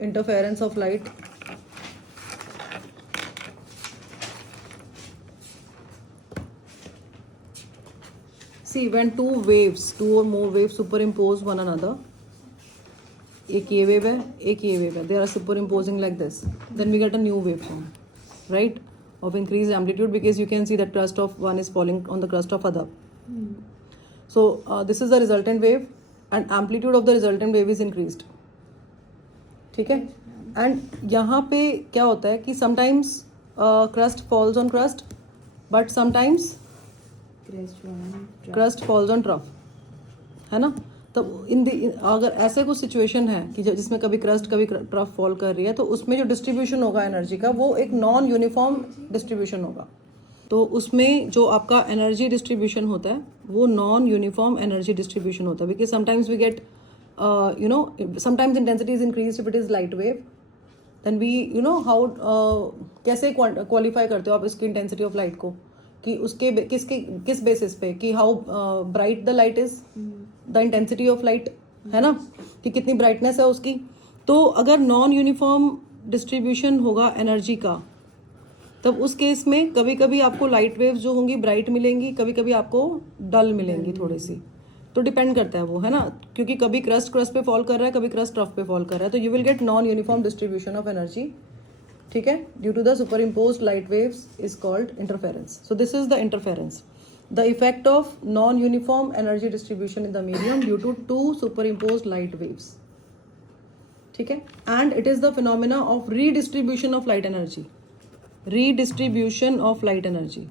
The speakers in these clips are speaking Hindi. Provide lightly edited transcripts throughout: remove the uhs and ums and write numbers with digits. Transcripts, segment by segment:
interference of light. See, when two or more waves superimpose one another, एक ये wave है, एक ये wave है, they are superimposing like this, then we get a new waveform, right, of increased amplitude, because you can see that crust of one is falling on the crust of other. So this is the resultant wave and amplitude of the resultant wave is increased. ठीक है. And यहाँ पे क्या होता है कि sometimes crust falls on crust, but sometimes crust falls on trough, है ना. तब अगर ऐसे कुछ सिचुएशन है कि जिसमें कभी क्रस्ट कभी ट्रफ फॉल कर रही है, तो उसमें जो डिस्ट्रीब्यूशन होगा एनर्जी का वो एक नॉन यूनिफॉर्म डिस्ट्रीब्यूशन होगा. तो उसमें जो आपका एनर्जी डिस्ट्रीब्यूशन होता है वो नॉन यूनिफॉर्म एनर्जी डिस्ट्रीब्यूशन होता है. Because sometimes we get sometimes intensity is increase if it is light wave, then we how कैसे क्वालिफाई करते हो आप इसकी इंटेंसिटी ऑफ लाइट को, कि उसके किस बेसिस पे, कि how bright the light is, the intensity of light, है ना, कि कितनी ब्राइटनेस है उसकी. तो अगर नॉन यूनिफॉर्म डिस्ट्रीब्यूशन होगा एनर्जी का, तब उस केस में कभी कभी आपको लाइट वेव्स जो होंगी ब्राइट मिलेंगी, कभी कभी आपको डल मिलेंगी थोड़ी सी. तो डिपेंड करता है वो, है ना, क्योंकि कभी क्रस्ट पे फॉल कर रहा है, कभी क्रस्ट ट्रफ पे फॉल कर रहा है. तो you will get non uniform distribution of energy. ठीक है, due to the superimposed light waves is called interference. So this is the interference, the effect of non-uniform energy distribution in the medium due to two superimposed light waves. ठीक है, and it is the phenomena of redistribution of light energy. Redistribution of light energy.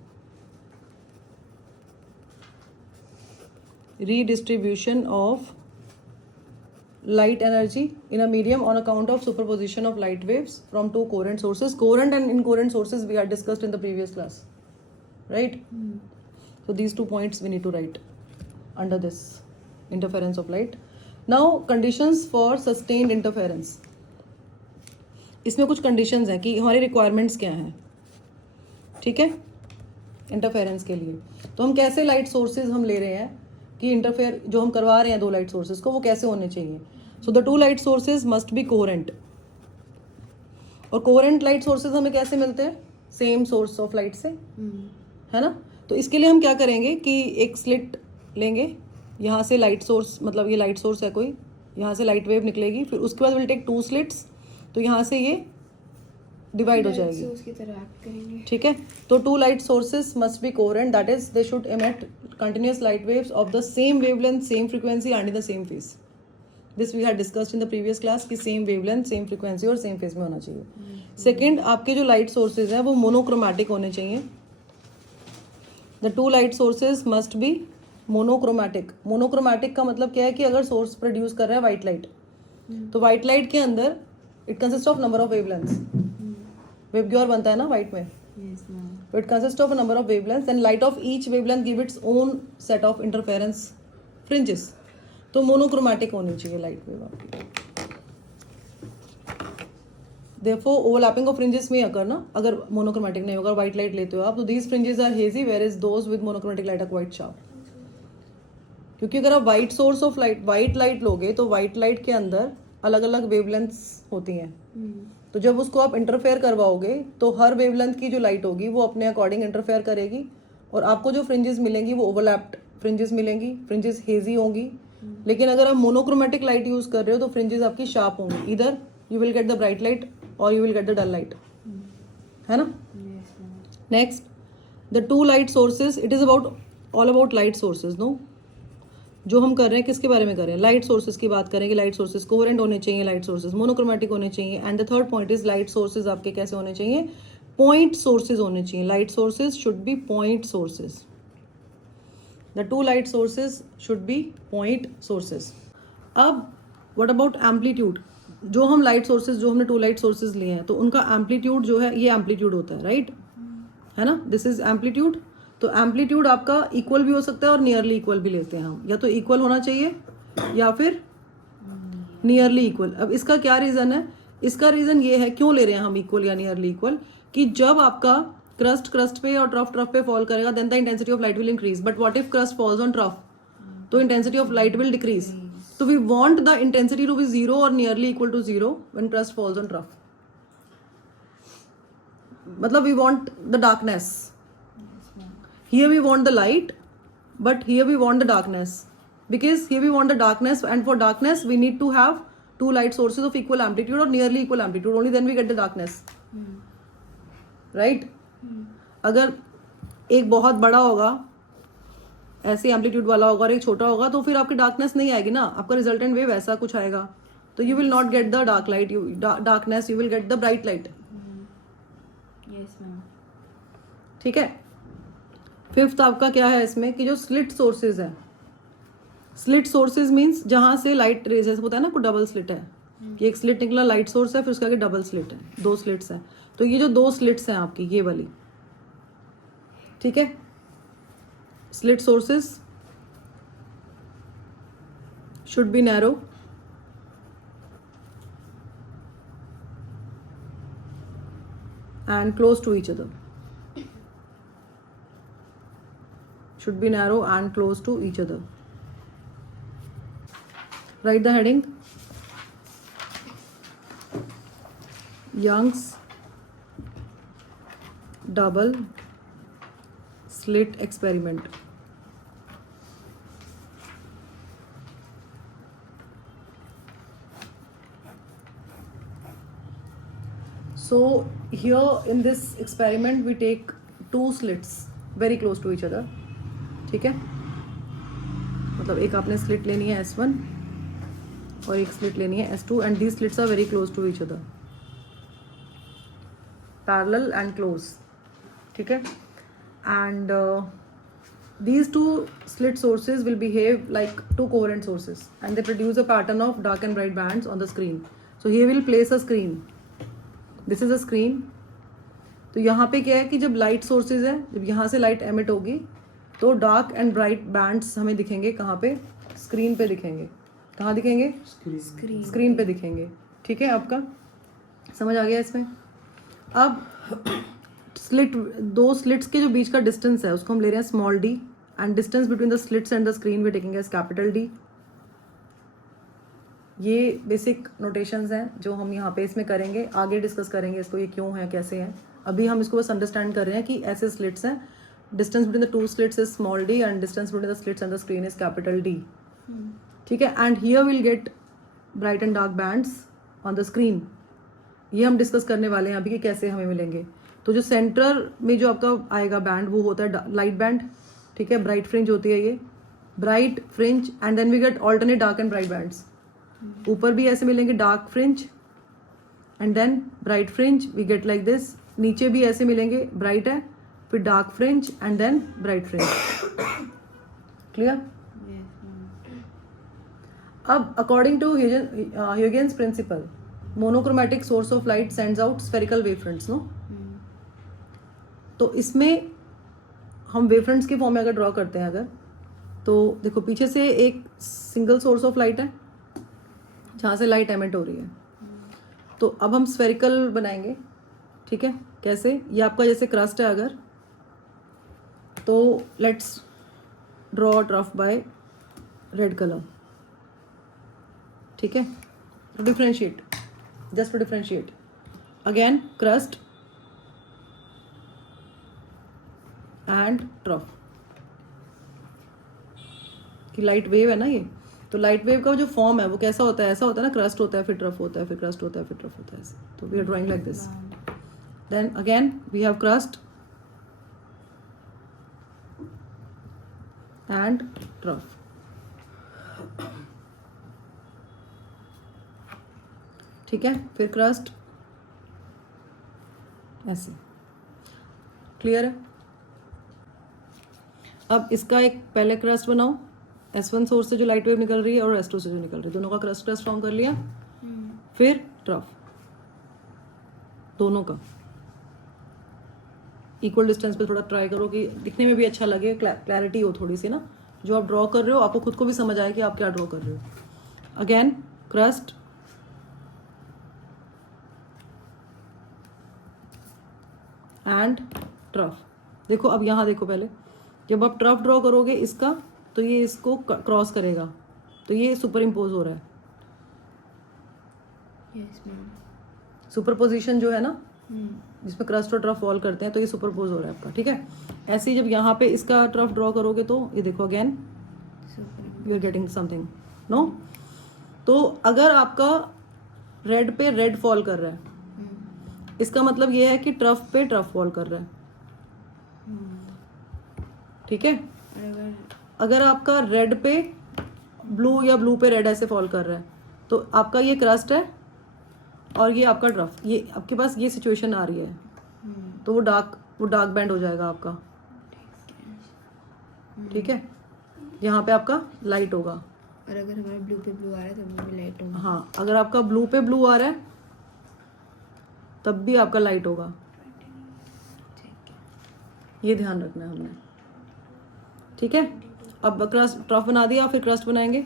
Redistribution of light energy in a medium on account of superposition of light waves from two coherent sources. Coherent and incoherent sources we had discussed in the previous class, right? So these 2 points we need to write under this interference of light. Now conditions for sustained interference. इसमें कुछ conditions हैं कि हमारी requirements क्या हैं. ठीक है, interference के लिए. तो हम कैसे light sources हम ले रहे हैं कि interfere जो हम करवा रहे हैं दो light sources को, वो कैसे होने चाहिए. So the two light sources must be coherent. और coherent light sources हमें कैसे मिलते हैं, same source of light से, है ना. तो इसके लिए हम क्या करेंगे कि एक स्लिट लेंगे, यहाँ से लाइट सोर्स, मतलब ये लाइट सोर्स है कोई, यहाँ से लाइट वेव निकलेगी, फिर उसके बाद विल टेक 2 स्लिट्स, तो यहाँ से ये डिवाइड हो जाएगी. ठीक है, तो 2 light sources must be coherent, that is they should emit continuous light waves of the same wavelength, same frequency and in the same phase. This we had discussed in the previous class कि सेम वेवलेंथ, सेम फ्रीक्वेंसी और सेम फेज में होना चाहिए. सेकेंड, आपके जो लाइट सोर्सेज हैं वो मोनोक्रोमैटिक होने चाहिए. The two light sources must be monochromatic. Monochromatic का मतलब क्या है कि अगर सोर्स प्रोड्यूस कर रहा है वाइट लाइट, तो वाइट लाइट के अंदर it consist of number of wavelengths. Wave ग्योर बनता है ना वाइट में, तो it consist of a number of wavelengths and light of each wavelength give its own set of interference fringes. तो मोनोक्रोमैटिक होनी चाहिए लाइट वेव आपकी. Therefore, overlapping of fringes may occur ना, अगर monochromatic नहीं होगा, white light लेते हो आप, तो these fringes are hazy whereas those with monochromatic light are quite sharp. क्योंकि अगर आप white source of light, white light लोगे, तो white light के अंदर अलग अलग wavelengths होती हैं. तो जब उसको आप इंटरफेयर करवाओगे तो हर वेवलेंथ की जो लाइट होगी वो अपने अकॉर्डिंग इंटरफेयर करेगी, और आपको जो फ्रिंजेस मिलेंगी वो ओवरलैप्ड फ्रिंजेस मिलेंगी, फ्रिंजेस हेजी होंगी. लेकिन अगर आप मोनोक्रोमैटिक लाइट यूज कर रहे हो तो फ्रिंजेस आपकी शार्प होंगी. इधर you will get the bright light or you will get the dull light, है ना. Next, the two light sources, it is about all about light sources, no. जो हम कर रहे हैं किसके बारे में कर रहे हैं, लाइट सोर्सेज की बात करेंगे. लाइट सोर्सेज कोहेरेंट होने चाहिए, लाइट सोर्सेज मोनोक्रोमैटिक होने चाहिए. And the third point is light sources आपके कैसे होने चाहिए, पॉइंट सोर्सेज होने चाहिए. Light sources should be point sources. The two light sources should be point sources. अब व्हाट अबाउट एम्पलीट्यूड. जो हम लाइट सोर्सेज, जो हमने 2 लाइट सोर्सेज लिए हैं, तो उनका एम्पलीट्यूड जो है ये एम्पलीट्यूड होता है, राइट, है ना. This is amplitude. तो एम्पलीट्यूड आपका इक्वल भी हो सकता है और नियरली इक्वल भी लेते हैं हम. या तो इक्वल होना चाहिए या फिर नियरली इक्वल. अब इसका क्या रीजन है, इसका रीजन ये है क्यों ले रहे हैं हम इक्वल या नियरली इक्वल, कि जब आपका क्रस्ट पे और ट्रफ पे फॉल करेगा then the intensity of light will increase. But what if crest falls on trough, तो intensity of light will decrease. So we want the intensity to be 0 or nearly equal to 0 when crust falls on trough. Matlab we want the darkness. Here we want the light, but here we want the darkness. Because here we want the darkness, and for darkness we need to have two light sources of equal amplitude or nearly equal amplitude. Only then we get the darkness. Right? अगर एक बहुत बड़ा होगा, ऐसे एम्पलीट्यूड वाला होगा और एक छोटा होगा, तो फिर आपकी डार्कनेस नहीं आएगी ना, आपका रिजल्टेंट वेव ऐसा कुछ आएगा. तो you will not get the dark light, darkness, you will get the bright light. Yes ma'am. ठीक है. फिफ्थ आपका क्या है इसमें कि जो स्लिट सोर्सेज है. स्लिट सोर्सेज मीन्स जहाँ से लाइट रेज होता है ना, कोई डबल स्लिट है. ये एक स्लिट निकला, लाइट सोर्स है, फिर उसके आगे डबल स्लिट है, दो स्लिट्स हैं. तो ये जो दो स्लिट्स हैं आपकी, ये वाली, ठीक है, slit sources should be narrow and close to each other. Should be narrow and close to each other. Write the heading: Young's double slit experiment. So here in this experiment we take two slits very close to each other. ठीक है, मतलब एक आपने स्लिट लेनी है S1 और एक स्लिट लेनी है S2 and these slits are very close to each other, parallel and close. ठीक है. And these two slit sources will behave like two coherent sources and they produce a pattern of dark and bright bands on the screen. So here we'll place a screen. This is a screen. तो यहाँ पे क्या है कि जब लाइट सोर्सेज है, जब यहाँ से लाइट एमिट होगी तो डार्क एंड ब्राइट बैंड्स हमें दिखेंगे कहाँ पे, स्क्रीन पे दिखेंगे. कहाँ दिखेंगे? स्क्रीन पे दिखेंगे. ठीक है, आपका समझ आ गया इसमें. अब स्लिट, दो स्लिट्स के जो बीच का डिस्टेंस है उसको हम ले रहे हैं small D, and distance between the slits and the screen we taking as capital D. ये बेसिक नोटेशंस हैं जो हम यहाँ पे इसमें करेंगे, आगे डिस्कस करेंगे इसको, ये क्यों है, कैसे हैं. अभी हम इसको बस अंडरस्टैंड कर रहे हैं कि ऐसे स्लिट्स हैं, distance between the two slits is small D and distance between the slits and the screen is capital D. ठीक है. And here will get bright and dark bands on the screen. ये हम डिस्कस करने वाले हैं अभी कि कैसे हमें मिलेंगे. तो जो सेंटर में जो आपका आएगा बैंड वो होता है लाइट बैंड. ठीक है, ब्राइट फ्रिंज होती है ये, bright fringe, and then we get alternate dark and bright bands. ऊपर भी ऐसे मिलेंगे dark fringe and then bright fringe, we get like this. नीचे भी ऐसे मिलेंगे, ब्राइट है, फिर dark fringe and then bright fringe. Clear? अब according to Huygens principle, monochromatic source of light sends out spherical wave fronts. No, तो इसमें हम वेव फ्रंट्स के फॉर्म में अगर ड्रॉ करते हैं, अगर तो देखो पीछे से एक सिंगल सोर्स ऑफ लाइट है जहाँ से लाइट एमिट हो रही है. तो अब हम स्फेरिकल बनाएंगे. ठीक है, कैसे? ये आपका जैसे क्रस्ट है अगर, तो let's draw trough by red colour. ठीक है, to differentiate, just to differentiate. Again, crust and trough. कि लाइट वेव है ना ये, तो लाइट वेव का जो फॉर्म है वो कैसा होता है? ऐसा होता है ना, क्रस्ट होता है, फिर ट्रफ होता है, फिर क्रस्ट होता है, फिर ट्रफ होता है. तो we are drawing like this. Then again we have crust and trough. ठीक है, फिर क्रस्ट ऐसे. क्लियर है? अब इसका एक पहले क्रस्ट बनाओ, S1 सोर्स से जो लाइट वेव निकल रही है और S2 से जो निकल रही है, दोनों का क्रस्ट फॉर्म कर लिया. फिर ट्रफ, दोनों का इक्वल डिस्टेंस पे थोड़ा ट्राई करो कि दिखने में भी अच्छा लगे, क्लैरिटी हो थोड़ी सी ना, जो आप ड्रॉ कर रहे हो आपको खुद को भी समझ आए कि आप क्या ड्रॉ कर रहे हो. Again crust and trough. देखो अब यहाँ देखो, पहले जब आप ट्रफ ड्रॉ करोगे इसका, तो ये इसको क्रॉस करेगा, तो ये सुपर इम्पोज हो रहा है. Yes ma'am. सुपरपोजिशन जो है ना, जिसमें क्रस्ट और ट्रफ फॉल करते हैं, तो ये सुपरपोज हो रहा है आपका. ठीक है. ऐसे ही जब यहाँ पे इसका ट्रफ ड्रॉ करोगे तो ये देखो again you are getting something. No, तो अगर आपका रेड पे रेड फॉल कर रहा है, इसका मतलब ये है कि ट्रफ पे ट्रफ फॉल कर रहा है. ठीक है. अगर आपका रेड पे ब्लू या ब्लू पे रेड ऐसे फॉल कर रहा है, तो आपका ये क्रस्ट है और ये आपका ट्रफ, ये आपके पास ये सिचुएशन आ रही है, तो वो डार्क बैंड हो जाएगा आपका. ठीक है. यहाँ पे आपका लाइट होगा. और अगर हमारा ब्लू पे ब्लू आ रहा है तब भी लाइट होगा. हाँ, अगर आपका ब्लू पे ब्लू आ रहा है तब भी आपका लाइट होगा. ये ध्यान रखना है हमने. ठीक है. अब क्रस्ट ट्रफ बना दिया, फिर क्रस्ट बनाएंगे.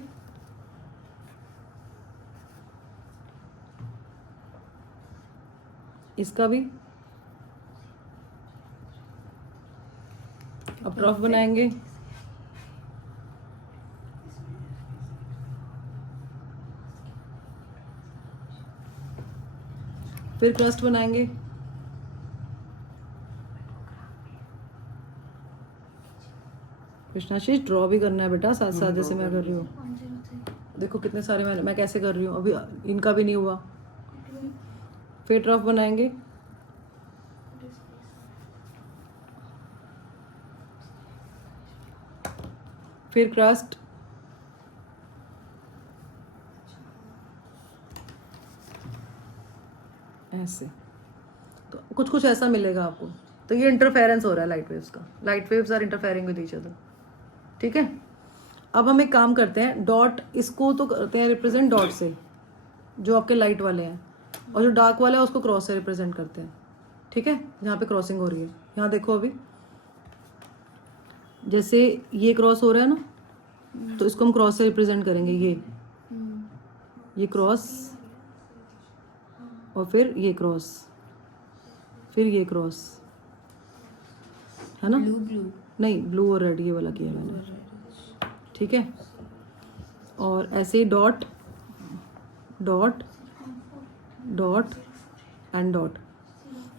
इसका भी अब ट्रफ बनाएंगे. फिर क्रस्ट बनाएंगे. कृष्णाशीष ड्रॉ भी करना है बेटा साथ साथ, जैसे मैं कर रही हूँ. देखो कितने सारे मैं कैसे कर रही हूँ. अभी इनका भी नहीं हुआ. फिर ट्रफ बनाएंगे. फिर क्रस्ट. ऐसे तो कुछ ऐसा मिलेगा आपको. तो ये इंटरफेरेंस हो रहा है लाइट वेव्स का. Light waves are interfering with each other. ठीक है. अब हम एक काम करते हैं, डॉट इसको तो करते हैं रिप्रेजेंट डॉट से, जो आपके लाइट वाले हैं, और जो डार्क वाला है उसको क्रॉस से रिप्रेजेंट करते हैं. ठीक है. जहाँ पे क्रॉसिंग हो रही है, यहाँ देखो अभी जैसे ये क्रॉस हो रहा है ना, तो इसको हम क्रॉस से रिप्रेजेंट करेंगे. ये क्रॉस, और फिर ये क्रॉस, फिर ये क्रॉस, है ना. ब्लू नहीं, ब्लू और रेड ये वाला किया मैंने. ठीक है. और ऐसे ही dot dot dot and dot.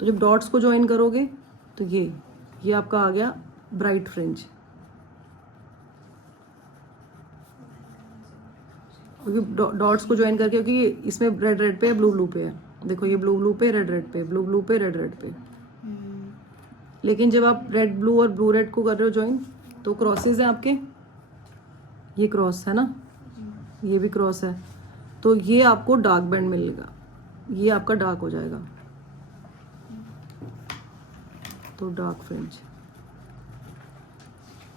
तो जब डॉट्स को ज्वाइन करोगे तो ये आपका आ गया ब्राइट फ्रिंज. क्योंकि डॉट्स को ज्वाइन करके, क्योंकि इसमें रेड पे है, ब्लू पे है. देखो ये ब्लू पे, रेड पे, ब्लू पे, रेड पे. लेकिन जब आप रेड ब्लू और ब्लू रेड को कर रहे हो ज्वाइन, तो क्रॉसेस हैं आपके. ये क्रॉस है ना, ये भी क्रॉस है, तो ये आपको डार्क बैंड मिलेगा. ये आपका डार्क हो जाएगा, तो डार्क फ्रिंज.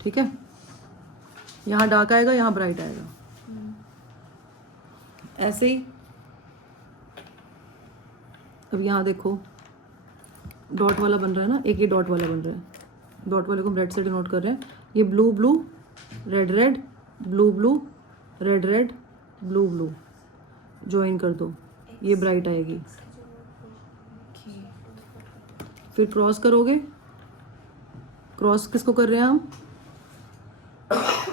ठीक है. यहाँ डार्क आएगा, यहाँ ब्राइट आएगा. ऐसे ही अब यहाँ देखो डॉट वाला बन रहा है ना, एक ये डॉट वाला बन रहा है. डॉट वाले को हम रेड से डिनोट कर रहे हैं. ये blue blue red red, blue blue red red, blue blue join कर दो, ये ब्राइट आएगी. फिर क्रॉस करोगे. क्रॉस किसको कर रहे हैं हम?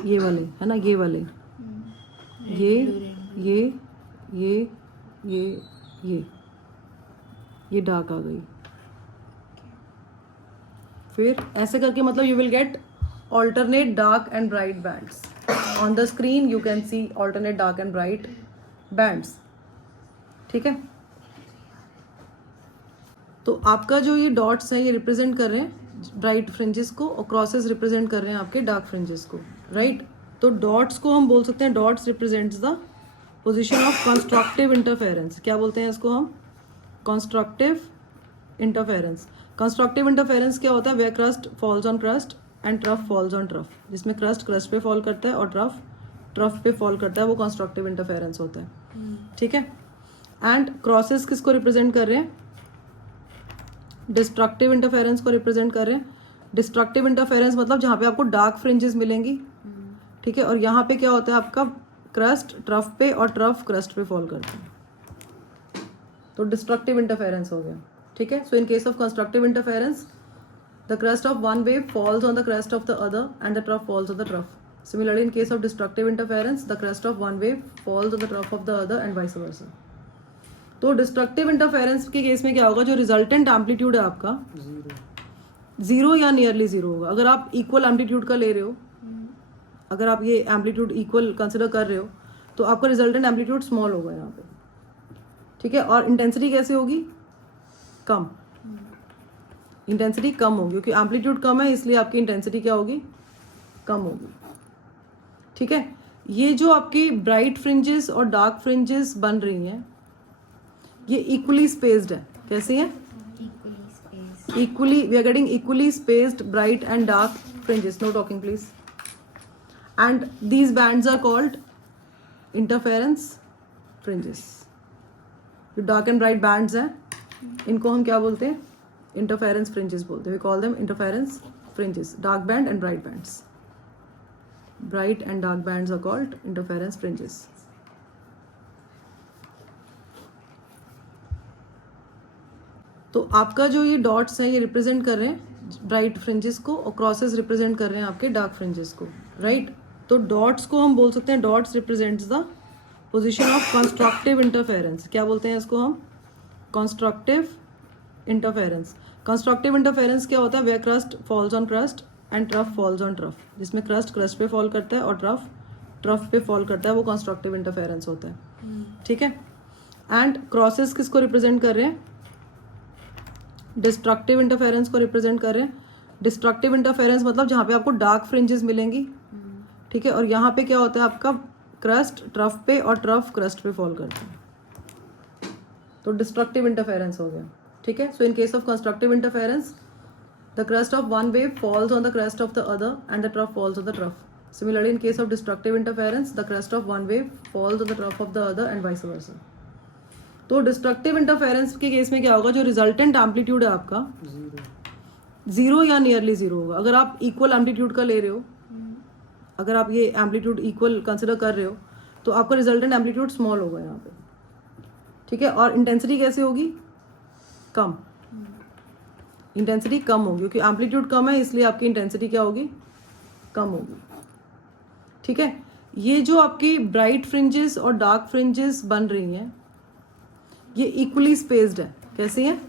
ये वाले है ना, ये वाले, ये डार्क आ गई. फिर ऐसे करके मतलब you will gate alternate dark and bright bands. On the screen you can see alternate dark and bright bands. ठीक है. तो आपका जो ये डॉट्स हैं ये रिप्रेजेंट कर रहे हैं ब्राइट फ्रिंजेस को, और क्रॉसेस रिप्रेजेंट कर रहे हैं आपके डार्क फ्रिंजेस को. राइट. तो डॉट्स को हम बोल सकते हैं, dots represents the position of constructive interference. क्या बोलते हैं इसको हम? Constructive interference. कंस्ट्रक्टिव इंटरफेरेंस क्या होता है? Where crust falls on crust and trough falls on trough. जिसमें क्रस्ट पे फॉल करता है और ट्रफ पे फॉल करता है, वो कंस्ट्रक्टिव इंटरफेरेंस होता है. ठीक है. एंड क्रॉसेस किसको रिप्रेजेंट कर रहे हैं? डिस्ट्रक्टिव इंटरफेरेंस को रिप्रेजेंट कर रहे हैं. डिस्ट्रक्टिव इंटरफेरेंस मतलब जहाँ पे आपको डार्क फ्रिंजेस मिलेंगी. ठीक है. और यहाँ पे क्या होता है आपका क्रस्ट ट्रफ पे और ट्रफ क्रस्ट पे फॉल करता है, तो डिस्ट्रक्टिव इंटरफेरेंस हो गया. ठीक है. So in case of constructive interference, the crest of one wave falls on the crest of the other and the trough falls on the trough. Similarly, in case of destructive interference, the crest of one wave falls on the trough of the other and vice versa. तो डिस्ट्रक्टिव इंटरफेरेंस के केस में क्या होगा, जो रिजल्टेंट एम्पलीट्यूड है आपका जीरो या नियरली जीरो होगा. अगर आप इक्वल एम्पलीट्यूड का ले रहे हो, अगर आप ये एम्पलीट्यूड इक्वल कंसिडर कर रहे हो, तो आपका रिजल्टेंट एम्पलीट्यूड स्मॉल होगा यहाँ पे. ठीक है. और इंटेंसिटी कैसे होगी, कम. इंटेंसिटी कम होगी क्योंकि एम्पलीट्यूड कम है, इसलिए आपकी इंटेंसिटी क्या होगी, कम होगी. ठीक है. ये जो आपकी ब्राइट फ्रिंजेस और डार्क फ्रिंजेस बन रही हैं, ये इक्वली स्पेस्ड है. कैसे है, equally, we are getting equally spaced bright and dark fringes. No talking please. And these bands are called interference fringes. जो dark and bright bands हैं, इनको हम क्या बोलते हैं, interference fringes बोलते हैं. We call them interference fringes. Dark band and bright bands. Bright and dark bands are called interference fringes. तो आपका जो ये डॉट्स हैं, ये रिप्रेजेंट कर रहे हैं ब्राइट फ्रिंजेस को और क्रॉसेस रिप्रेजेंट कर रहे हैं आपके डार्क फ्रिंजेस को, राइट. तो डॉट्स को हम बोल सकते हैं, dots represents the position of constructive interference. क्या बोलते हैं इसको हम, कंस्ट्रक्टिव इंटरफेरेंस. कंस्ट्रक्टिव इंटरफेरेंस क्या होता है, where crust falls on crust and trough falls on trough. जिसमें क्रस्ट क्रस्ट पे फॉल करता है और ट्रफ ट्रफ पे फॉल करता है, वो कंस्ट्रक्टिव इंटरफेरेंस होता है. ठीक है. एंड क्रॉसेस किसको रिप्रेजेंट कर रहे हैं, डिस्ट्रक्टिव इंटरफेरेंस को रिप्रेजेंट कर रहे हैं. डिस्ट्रक्टिव इंटरफेरेंस मतलब जहाँ पे आपको डार्क फ्रिंजेस मिलेंगी. ठीक है. और यहाँ पे क्या होता है, आपका क्रस्ट ट्रफ पे और ट्रफ क्रस्ट पे फॉल करता है, तो डिस्ट्रक्टिव इंटरफेरेंस हो गया. ठीक है. So in case of constructive interference, the crest of one wave falls on the crest of the other and the trough falls on the trough. Similarly in case of destructive interference, the crest of one wave falls on the trough of the other and vice versa. तो डिस्ट्रक्टिव इंटरफेरेंस के केस में क्या होगा, जो रिजल्टेंट एम्पलीट्यूड है आपका जीरो या नियरली जीरो होगा. अगर आप इक्वल एम्पलीट्यूड का ले रहे हो, अगर आप ये एम्पलीट्यूड इक्वल कंसिडर कर रहे हो, तो आपका रिजल्टेंट एम्पलीट्यूड स्मॉल होगा यहाँ पे. ठीक है. और इंटेंसिटी कैसे होगी, कम. इंटेंसिटी कम होगी क्योंकि एम्पलीट्यूड कम है, इसलिए आपकी इंटेंसिटी क्या होगी, कम होगी. ठीक है. ये जो आपकी ब्राइट फ्रिंजेस और डार्क फ्रिंजेस बन रही हैं, ये इक्वली स्पेस्ड है. कैसे है,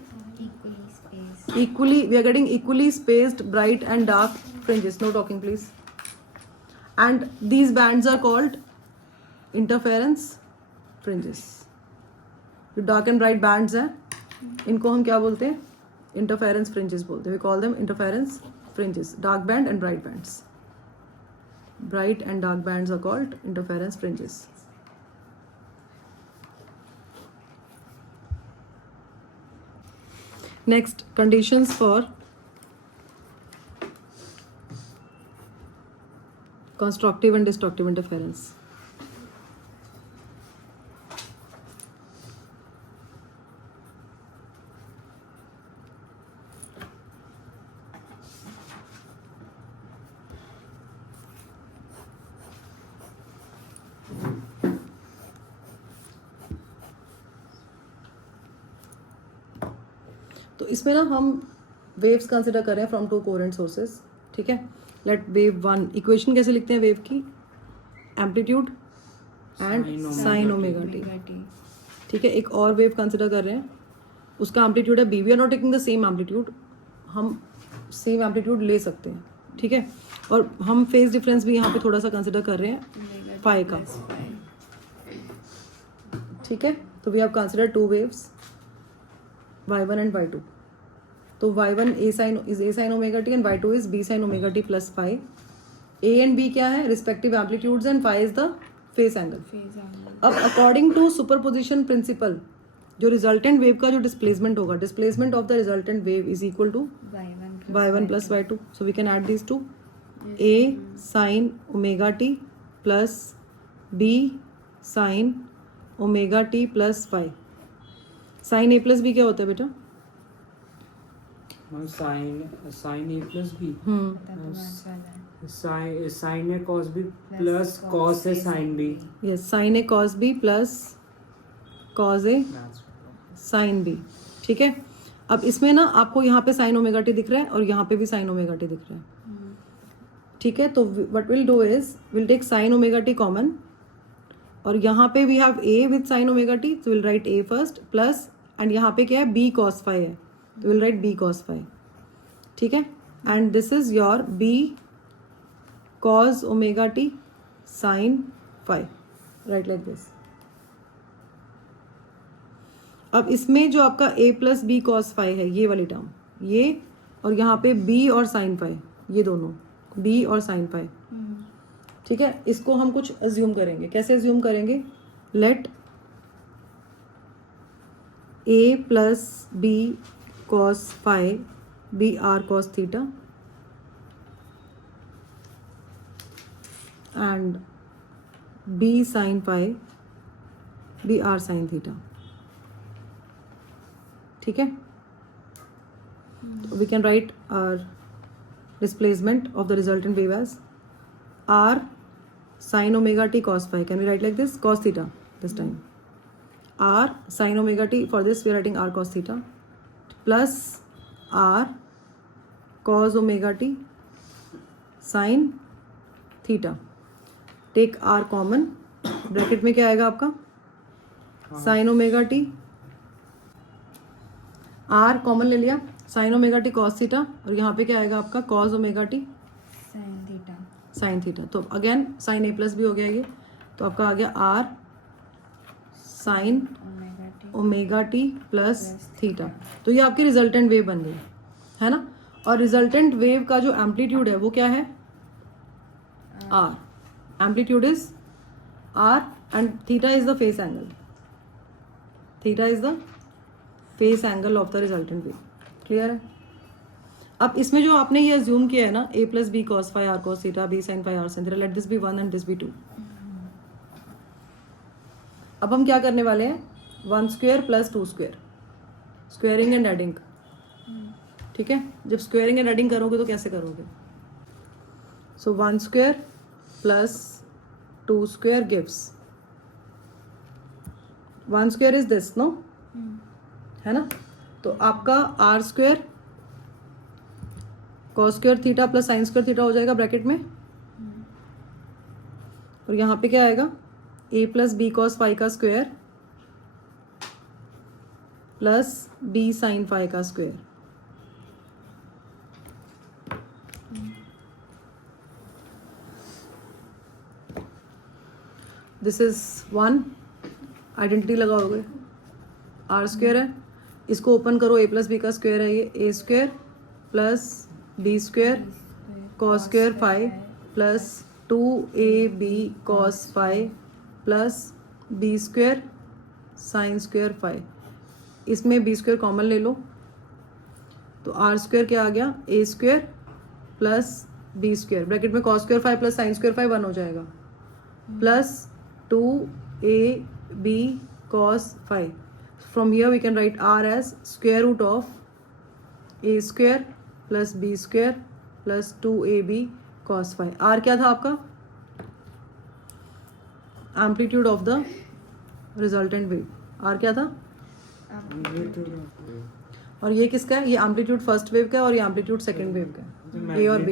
equally, we are getting equally spaced bright and dark fringes. No talking please. And these bands are called interference fringes. जो डार्क एंड ब्राइट बैंड्स हैं, इनको हम क्या बोलते हैं, इंटरफेरेंस फ्रिंजेस बोलते हैं. We call them interference fringes. Dark band and bright bands. Bright and dark bands are called interference fringes. Next, conditions for constructive and destructive interference. तो इसमें ना हम वेव्स कंसिडर कर रहे हैं फ्रॉम टू कोरेंट सोर्सेज. ठीक है. लेट वेव वन, इक्वेशन कैसे लिखते हैं वेव की, amplitude and sign omega T. ठीक है. एक और वेव कंसिडर कर रहे हैं, उसका एम्पलीट्यूड है B. We are not taking the same amplitude, हम सेम एम्पलीट्यूड ले सकते हैं. ठीक है. और हम फेज डिफरेंस भी यहाँ पे थोड़ा सा कंसिडर कर रहे हैं फाई का. ठीक है. तो we have consider two waves, y1 and y2. तो y1 is a sin omega t and y2 is b sin omega t plus phi. a and b क्या है, respective amplitudes and phi is the phase angle. अब अकॉर्डिंग टू सुपरपोजिशन प्रिंसिपल, जो रिजल्टेंट वेव का जो डिस्प्लेसमेंट होगा, displacement of the resultant wave is equal to y1 plus y2. So we can add this to a sin omega t plus b sin omega t plus phi. Sine A plus B क्या होता है बेटा, sine A plus B, sine A cos B plus cos A sine B. Yes, sine A cos B plus cos A sine B. ठीक है. अब इसमें ना आपको यहाँ पे साइन ओमेगा टी दिख रहा है और यहाँ पे भी साइन ओमेगा टी दिख रहा है. ठीक है, तो what will do is will take sine omega T common, और यहाँ पे we have A with sine omega T, तो will write A first plus, and यहाँ पे क्या है बी कॉस फाई है, तो will write B cos phi. ठीक है, and this is your B cos omega T sine phi, right like this. अब इसमें जो आपका a plus B cos phi है, ये वाली टर्म, ये, और यहाँ पे b और साइन फाई, ये दोनों b और साइन फाई. ठीक है, इसको हम कुछ एज्यूम करेंगे. कैसे एज्यूम करेंगे? Let a plus B cos phi be R cos theta and b sine phi be R sine theta. ठीक है, we can write our displacement of the resultant wave as r sin omega t cos phi. Can we write like this? Cos theta this time. R sin omega t, for this we are writing r cos theta, plus r cos omega t sin theta. Take r common, bracket में क्या आएगा आपका? sin omega t, r common ले लिया, sine omega T cos theta, और यहाँ पे क्या आएगा आपका cos omega T sine theta. तो again sine A plus B हो गया ये, तो आपका आ गया R sine omega T plus theta. तो ये आपकी रिजल्टेंट वेव बन गई है ना. और रिजल्टेंट वेव का जो एम्पलीट्यूड है वो क्या है? R. Amplitude is R and theta is the phase angle. Theta is the phase angle of the resultant wave. Clear है? अब इसमें जो आपने ये अज्यूम किया है ना, a plus B cos phi R cos theta B sine phi R sine theta, let this be 1 and this be 2. अब हम क्या करने वाले हैं? 1 square plus 2 square, squaring and adding. ठीक है, जब स्क्वायरिंग एंड एडिंग करोगे तो कैसे करोगे? So 1 square plus 2 square gives 1 square is this, no, है ना. तो आपका R square cos square theta plus sine square theta हो जाएगा ब्रैकेट में, और यहाँ पे क्या आएगा? a plus B cos phi का square plus b sine phi का स्क्वायर. दिस इज 1, आइडेंटिटी लगाओगे, आर स्क्वायर है, इसको ओपन करो, a प्लस बी का स्क्वायर है ये, a square plus B square cos square phi plus 2ab cos phi plus B square sine square phi. इसमें बी स्क्वायर कॉमन ले लो, तो आर स्क्वायर क्या आ गया? a square plus B square, bracket में cos square phi plus sine square phi 1 हो जाएगा, plus 2ab cos phi. From here we can write r as square root of a square plus b square plus 2ab cos phi. r क्या था आपका? Amplitude of the resultant wave. r क्या था? और ये किसका है? ये एम्पलीट्यूड फर्स्ट वेव का है और ये एम्पलीट्यूड सेकंड वेव का है, a और b.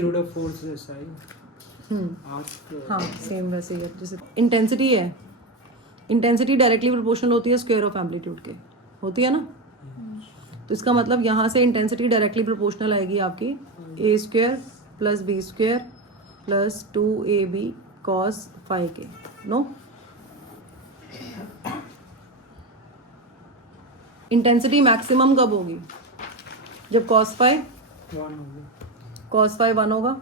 हाँ सेम वैसे ही है. जैसे इंटेंसिटी है, इंटेंसिटी डायरेक्टली प्रोपोर्शनल होती है स्क्वायर ऑफ एम्पलीट्यूड के, होती है ना. तो इसका मतलब यहाँ से इंटेंसिटी डायरेक्टली प्रोपोर्शनल आएगी आपकी a square plus B square plus 2ab cos phi के. नो, इंटेंसिटी मैक्सिमम कब होगी? जब कॉस फाई 1 होगा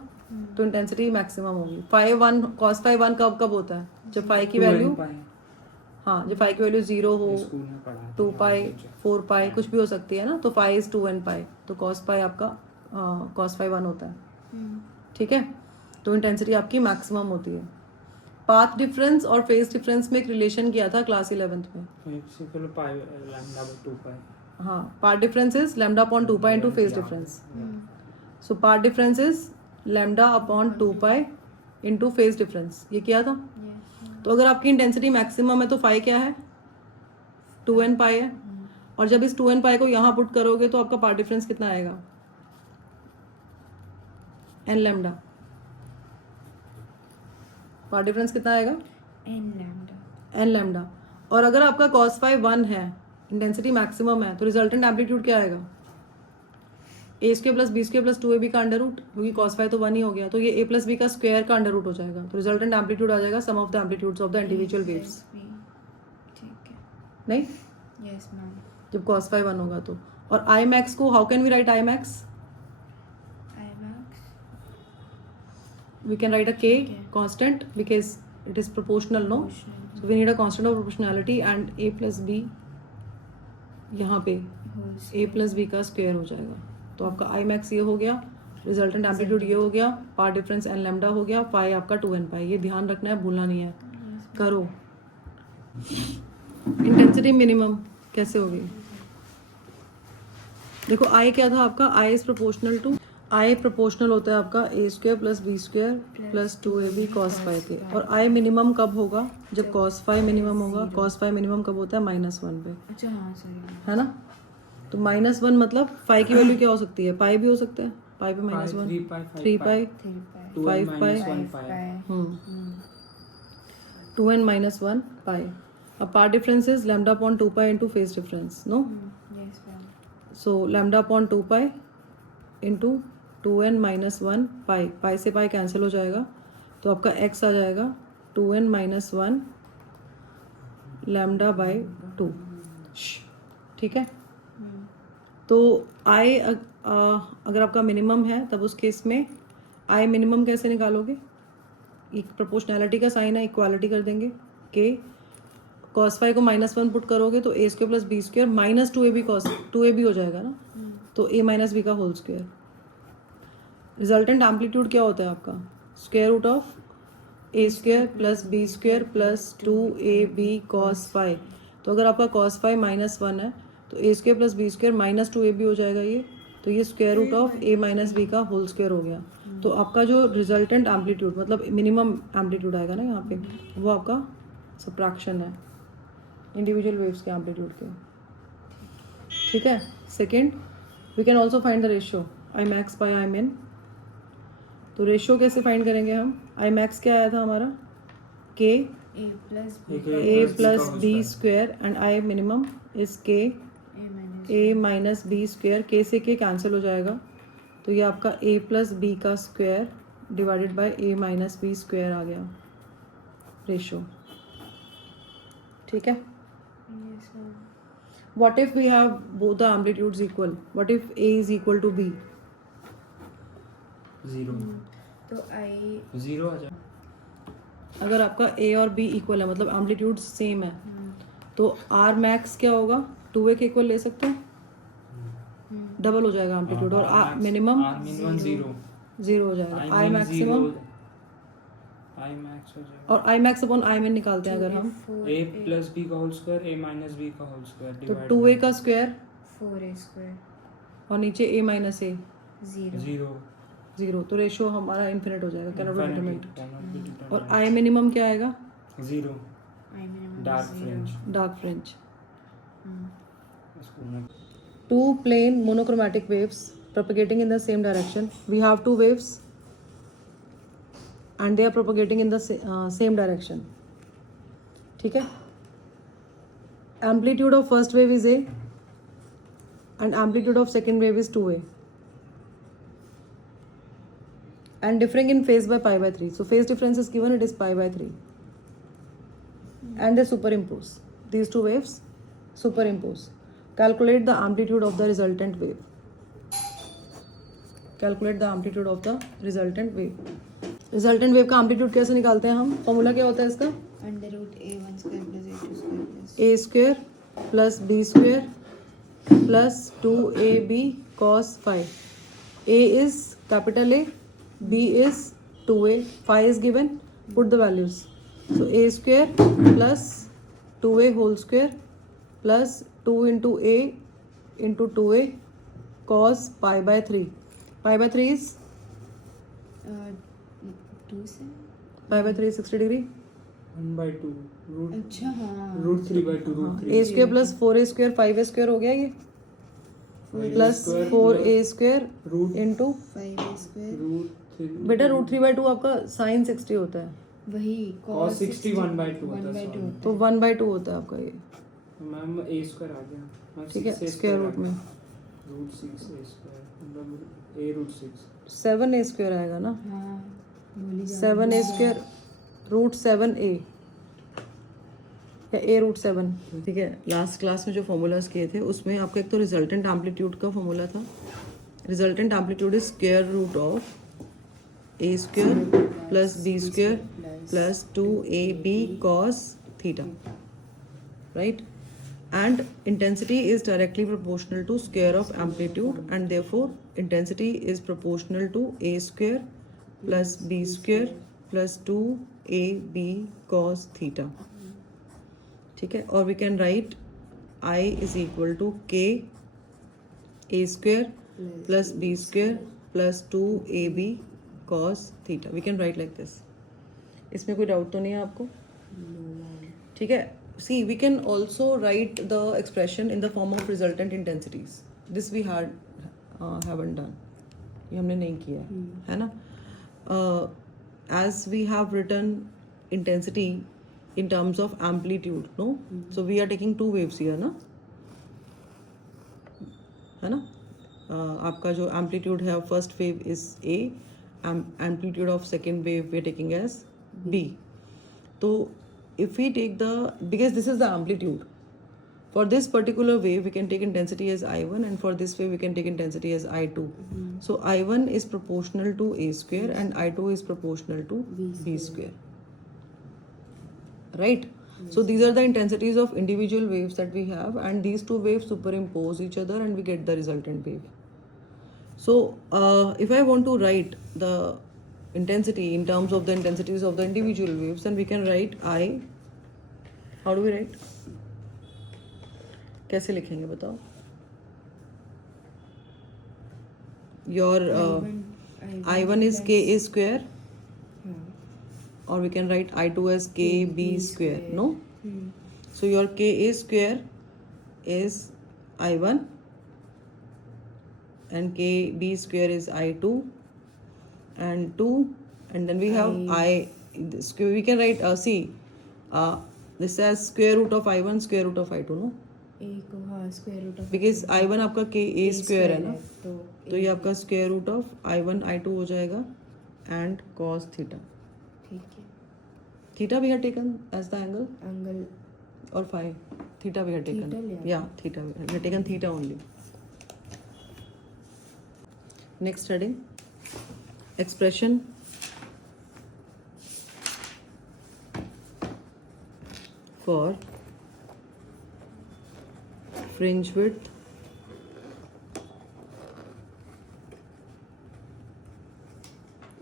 तो इंटेंसिटी मैक्सिमम होगी. फाई 1 कॉस फाई 1 कब होता है? जब फाई की वैल्यू, हाँ जब फाई की वैल्यू 0 हो, 2 पाई 4 पाई कुछ भी हो सकती है ना, तो फाई इज 2 n पाई, तो कॉस फाई आपका कॉस फाई 1 होता है. ठीक है, तो इंटेंसिटी आपकी मैक्सिमम होती है. पाथ डिफरेंस और फेज डिफरेंस में एक रिलेशन किया था क्लास 11th में. हाँ, path difference is lambda upon 2 pi into phase difference. So path difference is lambda upon 2 pi into phase difference. ये किया था. तो अगर आपकी इंटेंसिटी मैक्सिमम है तो फाई क्या है? 2n पाई है. और जब इस 2n पाई को यहाँ पुट करोगे तो आपका पार्ट डिफरेंस कितना आएगा? n lambda. पार्ट डिफरेंस कितना आएगा? N lambda. N lambda. और अगर आपका कॉस फाई 1 है, इंटेंसिटी मैक्सिमम है, तो रिजल्टेंट एम्पलीट्यूड क्या आएगा? A square plus B square plus 2ab का अंडर रूट, क्योंकि कॉस फाई तो 1 ही हो गया, तो ये a प्लस बी का स्क्वायर का अंडर रूट हो जाएगा। तो रिजल्टेंट एम्पलीट्यूड आ जाएगा sum of the amplitudes of the individual waves. ठीक है। नहीं, यस मैम। जब कॉस फाई 1 होगा तो। और आई मैक्स को how can we write I max? I max We can write a k Okay. constant because it is proportional, no? So we need a constant of proportionality and a plus b यहाँ पे a plus b का स्क्वायर हो जाएगा। तो आपका आई मैक्स ये हो गया, रिजल्टेंट एम्पलीट्यूड ये हो गया, पार्ट डिफरेंस एन लैम्डा हो गया, पाई आपका 2n पाई। ये ध्यान रखना है, भूलना नहीं है। करो। इंटेंसिटी मिनिमम कैसे होगी? देखो आई क्या था आपका? I is proportional to, I proportional होता है आपका a square plus B square plus 2ab cos phi के। और आई मिनिमम कब होगा? जब कॉस फाई मिनिमम होगा। कॉस फाई मिनिमम कब होता है? -1 पे, अच्छा हाँ सॉरी। है ना? तो -1 मतलब फाई की वैल्यू क्या हो सकती है? पाई भी हो सकता है, पाई पे -1, 3 पाई, 5 पाई, 2n minus 1 pi. A part difference is lambda upon 2 pi into phase difference, no? Yes ma'am. So lambda upon 2 pi into 2n minus 1 pi. pi से pi कैंसिल हो जाएगा, तो आपका x आ जाएगा 2n minus 1 lambda by 2. ठीक है? तो I अगर आपका मिनिमम है तब उस केस में I मिनिमम कैसे निकालोगे? एक प्रोपोर्शनैलिटी का साइन है, इक्वालिटी कर देंगे के कॉस फाई को -1 पुट करोगे तो a square plus B square minus 2ab cos 2ab हो जाएगा ना, तो a माइनस बी का होल स्क्वायर। रिजल्टेंट एम्पलीट्यूड क्या होता है आपका? Square root of a square plus B square plus 2ab cos phi. तो अगर आपका कॉस फाई -1 है तो a square plus B square minus 2ab हो जाएगा ये, तो ये square root of a minus b का होल स्क्वायर हो गया। तो आपका जो रिजल्टेंट एम्पलीट्यूड मतलब मिनिमम एम्पलीट्यूड आएगा ना यहाँ पे, वो आपका सब्ट्रैक्शन है इंडिविजुअल वेव्स के एम्पलीट्यूड के। ठीक है? Second, we can also find the ratio I max by I min. तो रेशियो कैसे फाइंड करेंगे हम? आई मैक्स क्या आया था हमारा? K a plus B square and I minimum is k a minus b square. के से के कैंसिल हो जाएगा, तो ये आपका a प्लस बी का square divided by a minus b square आ गया रेशियो। ठीक है? What if we have both the amplitudes equal? What if a is equal to b? 0 तो आई 0 आ जाए। अगर आपका a और b इक्वल है मतलब एम्पलीट्यूड सेम है, तो r मैक्स क्या होगा? 2a के इक्वल ले सकते हैं, डबल हो जाएगा एम्पलीट्यूड। और मिनिमम 0 हो जाएगा। आई मैक्सिमम आई मैक्स हो जाएगा। और आई मैक्स अपॉन आई मिन निकालते हैं अगर हम, a प्लस b का whole square a minus b का होल स्क्वायर तो 2a का स्क्वायर 4a स्क्वायर और नीचे a माइनस a 0 0, तो रेशियो हमारा इन्फिनिट हो जाएगा, cannot be determined. cannot be determined। और आई मिनिमम क्या आएगा? 0 I minimum dark fringe. Dark fringe. इसको मैं Two plane monochromatic waves propagating in the same direction. We have two waves and they are propagating in the same direction. ठीक है? Amplitude of first wave is A and amplitude of second wave is 2A and differing in phase by pi by 3. So phase difference is given, it is pi by 3 and they superimpose. These two waves superimpose. Calculate the amplitude of the resultant wave. Calculate the amplitude of the resultant wave. Resultant wave का amplitude कैसे निकालते हैं हम? फॉर्मूला क्या होता है इसका? √a1 square plus a2 square plus a square plus b square plus 2ab cos phi. a is capital A, b is 2a, phi is given, put the values. So a square plus 2a whole square plus 2 into a into 2a cos pi by 3. Pi by 3 is 2 से pi by 3 is 60 degree. 1/2 root अच्छा हाँ root 3/2 root 3 a square plus 4a square 5a square हो गया ये, plus 4a square root into 5a square root 3 बेटा √3/2 आपका साइन 60 होता है, वही cos 60 1 by 2 1 होता by है, 2 sorry। तो 1/2 होता है आपका ये, मैम a स्क्वायर आ गया। हाँ, ठीक है, 6 a स्क्वायर आ रूट में गया। रूट 6 a स्क्वायर मतलब a रूट 6। 7a² आएगा ना, हाँ भूल ही 7a² रूट 7a या a रूट 7, ठीक है। लास्ट क्लास में जो फॉर्मूलाज किए थे उसमें आपका एक तो रिजल्टेंट एम्पलीट्यूड का फॉर्मूला था। Resultant amplitude is square root of a² plus b² plus 2ab cos theta, right? And intensity is directly proportional to square of amplitude, and therefore intensity is proportional to a² plus b² plus 2ab cos theta, ठीक है। और we can write I is equal to k a² plus b² plus 2ab cos theta. We can write like this. इसमें कोई डाउट तो नहीं है आपको? ठीक है। See, we can also write the expression in the form of resultant intensities. This we haven't done. ये हमने नहीं किया है ना? As we have written intensity in terms of amplitude, no? So we are taking two waves here, ना? है ना? आपका जो amplitude है first wave is A, amplitude of second wave we are taking as B. तो if we take because this is the amplitude, for this particular wave we can take intensity as I1, and for this wave we can take intensity as I2. So I1 is proportional to a² and I2 is proportional to b², right? So these are the intensities of individual waves that we have, and these two waves superimpose each other and we get the resultant wave. So if I want to write the intensity in terms of the intensities of the individual waves, then we can write I. How do we write? कैसे लिखेंगे बताओ? Your I1 is ka², or we can write I2 as kb², no? So your ka² is I1 and kb² is I2 and 2, and then we have we can write this as square root of I1 square root of I2, no? A को हाँ square root of Because I1 आपका ka² है ना, तो ये आपका square root of I1 I2 हो जाएगा and cos theta. ठीक है। Theta we had taken as the angle, angle or phi? Theta we had taken. Theta लिया Yeah, theta. We had taken theta only. Next heading, expression for fringe width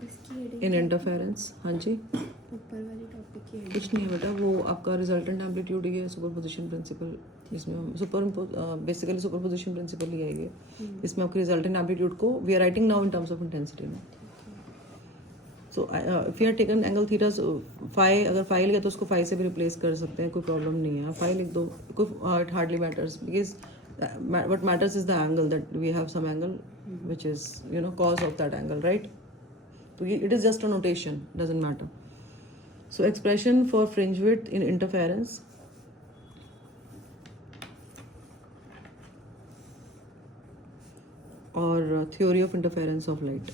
इसकी हेडिंग in interference. हाँ जी, ऊपर वाली टॉपिक की हेडिंग कुछ नहीं है बेटा, वो आपका रिजल्टेंट एम्पलीट्यूड ही है, सुपरपोजिशन प्रिंसिपल, जिसमें हम बेसिकली सुपरपोजिशन प्रिंसिपल ही आएगी, इसमें आपके रिजल्टेंट एम्पलीट्यूड को we are writing now in terms of intensity ना। So if you are taken angle theta, phi अगर फाई लिया तो उसको फाई से भी रिप्लेस कर सकते हैं, कोई प्रॉब्लम नहीं है। फाई लिख दो, कोई it hardly matters, because what matters is the angle, that we have some angle which is cos of that angle, right? So it is just a notation, doesn't matter. So expression for fringe width in interference or theory of interference of light.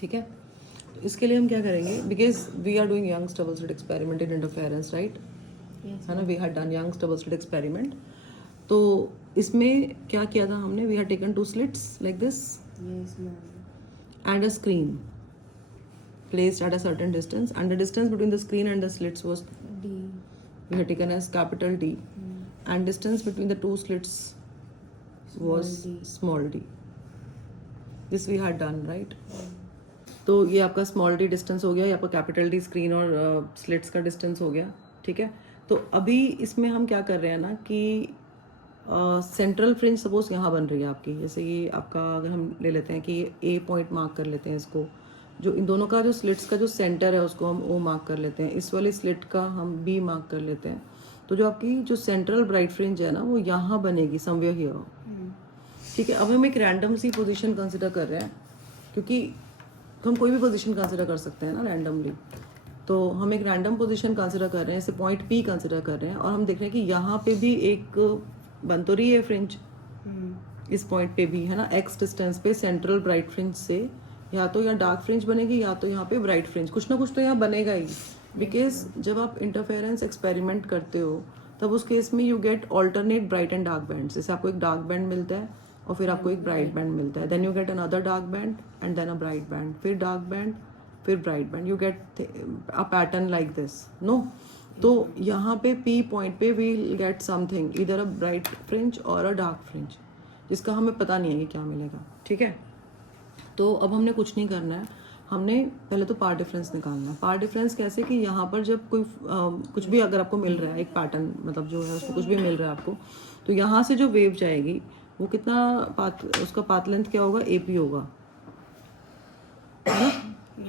ठीक है, तो इसके लिए हम क्या करेंगे, because we are doing Young's double slit experiment in interference, right? है ना, we had done Young's double slit experiment. तो इसमें क्या किया था हमने, we had taken 2 slits like this yes ma'am and a screen placed at a certain distance, and the distance between the screen and the slits was D we had taken as capital D, and distance between the 2 slits was d. small d. This we had done, right? तो ये आपका स्मॉल डी डिस्टेंस हो गया, ये आपका कैपिटल डी स्क्रीन और स्लिट्स का डिस्टेंस हो गया, ठीक है। तो अभी इसमें हम क्या कर रहे हैं ना कि सेंट्रल फ्रिंज सपोज यहाँ बन रही है आपकी, जैसे ये आपका अगर हम ले लेते हैं कि ये ए पॉइंट मार्क कर लेते हैं इसको, जो इन दोनों का जो स्लिट्स का जो सेंटर है उसको हम ओ मार्क कर लेते हैं, इस वाली स्लिट का हम बी मार्क कर लेते हैं। तो जो आपकी जो सेंट्रल ब्राइट फ्रिंज है ना वो यहाँ बनेगी समवेयर हियर। ठीक है, अब हम एक रैंडम सी पोजीशन कंसिडर कर रहे हैं, क्योंकि हम कोई भी पोजीशन कंसिडर कर सकते हैं ना रैंडमली। तो हम एक रैंडम पोजीशन कंसिडर कर रहे हैं, जैसे पॉइंट पी कंसिडर कर रहे हैं, और हम देख रहे हैं कि यहाँ पे भी एक बन तो रही है फ्रिंज, इस पॉइंट पे भी है ना, एक्स डिस्टेंस पे सेंट्रल ब्राइट फ्रिंज से या तो यहाँ डार्क फ्रिंज बनेगी या तो यहाँ पे ब्राइट फ्रिंज, कुछ ना कुछ तो यहाँ बनेगा ही। बिकॉज जब आप इंटरफेरेंस एक्सपेरिमेंट करते हो तब उस केस में you get alternate bright and dark band. जैसे आपको एक डार्क बैंड मिलता है और फिर आपको एक ब्राइट बैंड मिलता है, then you get another dark band and then a bright band, फिर डार्क बैंड, फिर bright band, you get a pattern like this. No, तो यहाँ पे पी पॉइंट पे वील गेट समथिंग, इधर अ ब्राइट फ्रिंज और अ डार्क फ्रिंज, जिसका हमें पता नहीं है कि क्या मिलेगा। ठीक है, तो अब हमने कुछ नहीं करना है, हमने पहले तो पार डिफरेंस निकालना है। पार डिफरेंस कैसे कि यहाँ पर जब कोई कुछ भी अगर आपको मिल रहा है, एक पैटर्न मतलब जो है उसको कुछ भी मिल रहा है आपको, तो यहाँ से जो वेव जाएगी वो कितना पाथ, उसका पाथ लेंथ क्या होगा, एपी होगा, है ना।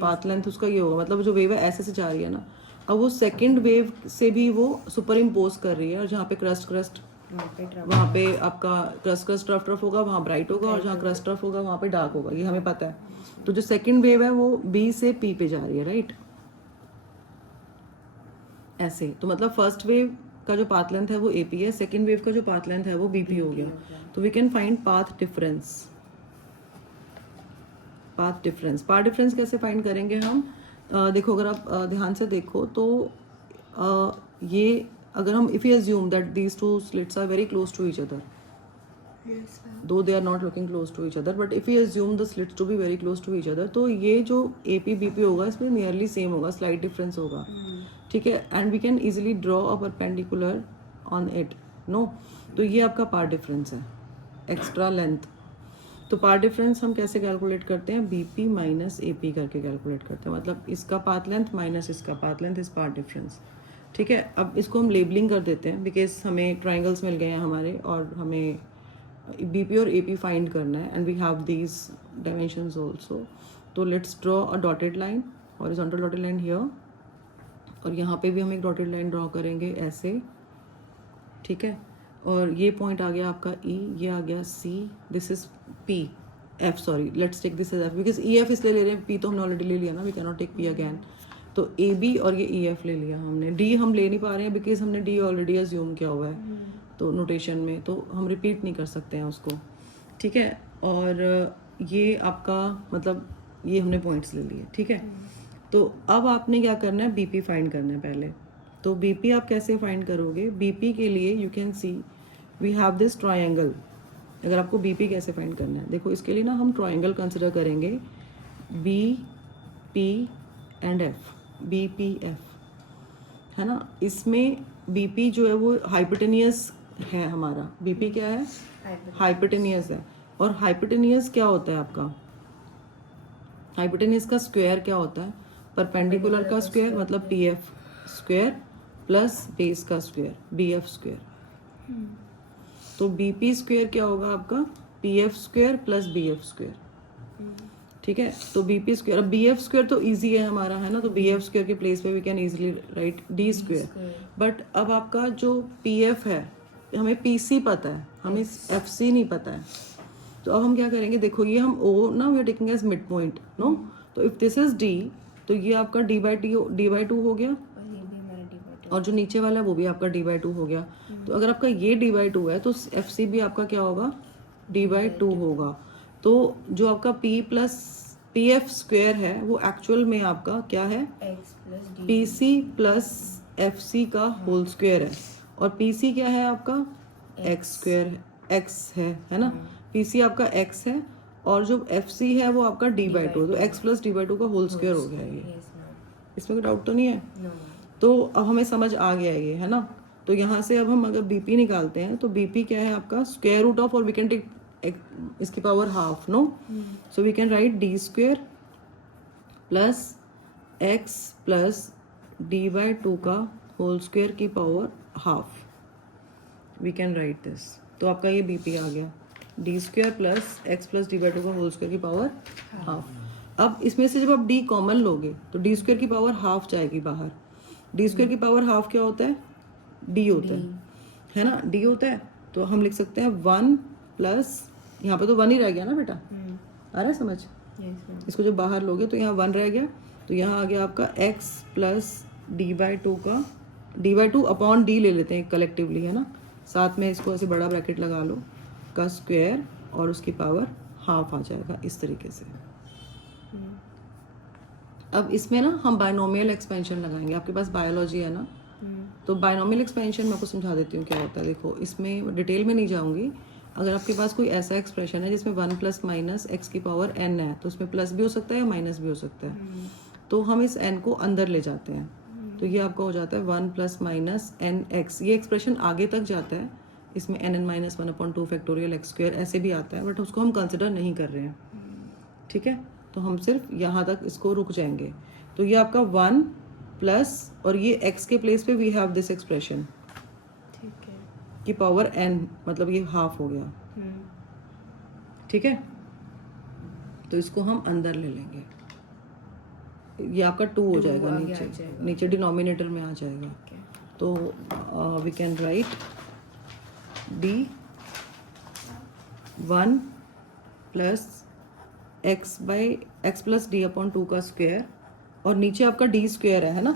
पाथ लेंथ उसका ये होगा, मतलब जो वेव है ऐसे से जा रही है ना, अब वो सेकंड वेव से भी वो सुपर इम्पोज कर रही है, और जहाँ पे क्रस्ट वहाँ पे आपका क्रस्ट रफ होगा, वहाँ ब्राइट होगा, और जहाँ क्रस्ट रफ होगा वहाँ पे डार्क होगा, ये हमें पता है। तो जो सेकंड वेव है वो बी से पी पे जा रही है, राइट, ऐसे। तो मतलब फर्स्ट वेव का जो पाथ लेंथ है वो एपी है, सेकंड वेव का जो पाथ लेंथ है वो बीपी हो गया। तो we can find path difference. Path difference कैसे फाइंड करेंगे हम? देखो, अगर आप ध्यान से देखो तो ये अगर हम if you assume that these two slits are very close to each other, though they are not looking close to each other, but if we assume the slits to be very close to each other, तो ये जो AP BP होगा इसमें नियरली सेम होगा, स्लाइट डिफरेंस होगा। ठीक है, and we can easily draw a perpendicular on it. No, तो ये आपका पार डिफरेंस है, एक्स्ट्रा लेंथ। तो पार डिफरेंस हम कैसे कैलकुलेट करते हैं? BP माइनस AP करके कैलकुलेट करते हैं, मतलब इसका पाथ लेंथ माइनस इसका path length is path difference. ठीक है, अब इसको हम लेबलिंग कर देते हैं, बिकॉज हमें ट्राइंगल्स मिल गए हैं हमारे, और हमें BP और AP फाइंड करना है, and we have these dimensions also. तो let's draw a dotted line, horizontal dotted line here, और यहाँ पे भी हम एक डॉटेड लाइन ड्रॉ करेंगे ऐसे। ठीक है, और ये पॉइंट आ गया आपका E, ये आ गया C, this is P, F, sorry, let's take this as F, because EF इसलिए ले रहे हैं, P तो हमने ऑलरेडी ले लिया ना, we can not take P again. तो AB और ये EF ले लिया हमने, D हम ले नहीं पा रहे हैं बिकॉज हमने D ऑलरेडी अज्यूम किया हुआ है तो नोटेशन में, तो हम रिपीट नहीं कर सकते हैं उसको। ठीक है, और ये आपका मतलब ये हमने पॉइंट्स ले लिए। ठीक है, तो अब आपने क्या करना है, BP फाइंड करना है पहले। तो BP आप कैसे फाइंड करोगे? BP के लिए you can see we have this triangle. अगर आपको BP कैसे फाइंड करना है, देखो इसके लिए ना हम ट्रायंगल कंसिडर करेंगे, BP एंड F, BPF, है ना। इसमें BP जो है वो हाइपोटेनियस है हमारा। BP क्या है? हाइपोटेनियस है। और हाइपोटेनियस क्या होता है आपका? हाइपोटेनियस का स्क्वायर क्या होता है? परपेंडिकुलर का स्क्वायर, मतलब PF स्क्वायर प्लस बेस का स्क्वायर, BF स्क्वायर। तो BP स्क्वायर क्या होगा आपका? PF square plus BF square. ठीक है, तो BP स्क्वायर, अब BF स्क्वायर तो इजी है हमारा, है ना, तो BF स्क्वायर के प्लेस पे we can easily write D square. But अब आपका जो PF है, हमें PC पता है, हमें FC नहीं पता है। तो अब हम क्या करेंगे, देखो ये हम O ना we are taking as mid point, no, तो इफ दिस इज D, तो ये आपका D/2 हो गया, और जो नीचे वाला है वो भी आपका D/2 हो गया। तो अगर आपका ये D/2 है तो FC भी आपका क्या होगा? D/2 होगा। तो जो आपका PF स्क्वायर है वो एक्चुअल में आपका क्या है? PC प्लस FC का होल स्क्वायर है, और PC क्या है आपका? X स्क्वायर, X है ना। PC आपका X है, और जो FC है वो आपका D/2, तो X प्लस D/2 का होल स्क्वायर हो गया ये। इसमें कोई डाउट तो नहीं है? तो अब हमें समझ आ गया ये, है ना। तो यहाँ से अब हम अगर BP निकालते हैं तो BP क्या है आपका? स्क्वायर रूट ऑफ, और वी कैन टेक इसकी power half, no, so we can write D square plus X plus D/2 का होल स्क्वायर की power half, we can write this. तो आपका ये बीपी आ गया, D square plus X plus D by two का होल स्क्वायर की पावर हाफ। अब इसमें से जब आप डी कॉमन लोगे तो डी स्क्वायर की पावर हाफ जाएगी बाहर। डी स्क्वायर की पावर हाफ क्या होता है? डी होता है ना, डी होता है। तो हम लिख सकते हैं 1 प्लस, यहाँ पे तो 1 ही रह गया ना बेटा, आ रहा है समझ? Yes ma'am. इसको जब बाहर लोगे तो यहाँ 1 रह गया, तो यहाँ आ गया आपका x plus D by two का, d by two upon d ले लेते हैं कलेक्टिवली, है ना, साथ में इसको ऐसे बड़ा ब्रैकेट लगा लो, का स्क्वायर और उसकी पावर हाफ आ जाएगा इस तरीके से। अब इसमें ना हम बायनोमियल एक्सपेंशन लगाएंगे, आपके पास बायोलॉजी है ना, तो बायनोमियल एक्सपेंशन मैं आपको समझा देती हूँ क्या होता है। देखो इसमें डिटेल में नहीं जाऊँगी। अगर आपके पास कोई ऐसा एक्सप्रेशन है जिसमें 1 प्लस माइनस एक्स की पावर n है, तो उसमें प्लस भी हो सकता है या माइनस भी हो सकता है, तो हम इस n को अंदर ले जाते हैं, तो ये आपका हो जाता है 1 प्लस माइनस एन एक्स। ये एक्सप्रेशन आगे तक जाता है, इसमें n minus 1/2 factorial x square ऐसे भी आता है, बट उसको हम कंसिडर नहीं कर रहे हैं, ठीक है। तो हम सिर्फ यहाँ तक इसको रुक जाएंगे। तो ये आपका 1 प्लस, और ये x के प्लेस पे वी हैव दिस एक्सप्रेशन ठीक है। की पावर n, मतलब ये हाफ हो गया, ठीक है। तो इसको हम अंदर ले लेंगे, ये आपका 2 हो जाएगा, आगे नीचे आ जाएगा। नीचे डिनोमिनेटर में आ जाएगा। Okay. तो we can write D 1 plus X by X plus D upon 2 का स्क्वायर, और नीचे आपका डी स्क्वायर है ना,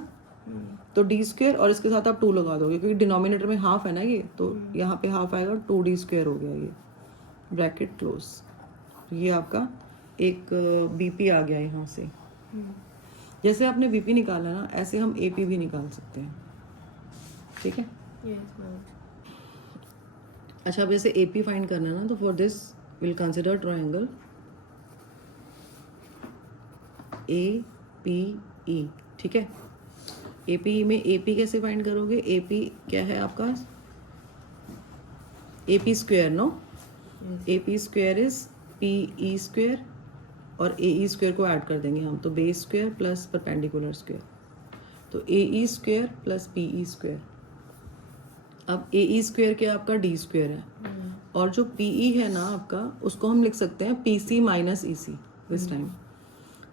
तो डी स्क्वायर और इसके साथ आप 2 लगा दोगे क्योंकि डिनोमिनेटर में हाफ है ना ये, तो यहाँ पे हाफ आएगा, 2d स्क्वायर हो गया, ये ब्रैकेट क्लोज। ये आपका एक बीपी आ गया यहाँ से। जैसे आपने बीपी निकाला ना, ऐसे हम एपी भी निकाल सकते हैं, ठीक है। Yes ma'am. अच्छा, अब जैसे एपी फाइंड करना है ना, तो for this will consider triangle A P E, ठीक है। एपी में एपी कैसे फाइंड करोगे? एपी क्या है आपका? AP square, no, AP square is P E square, और ए ई स्क्वायर को ऐड कर देंगे हम, तो base square plus perpendicular square, तो A E square plus P E square. अब ए ई स्क्वायर क्या आपका? डी स्क्वायर है, और जो पी ई है ना आपका, उसको हम लिख सकते हैं P C minus E C this time.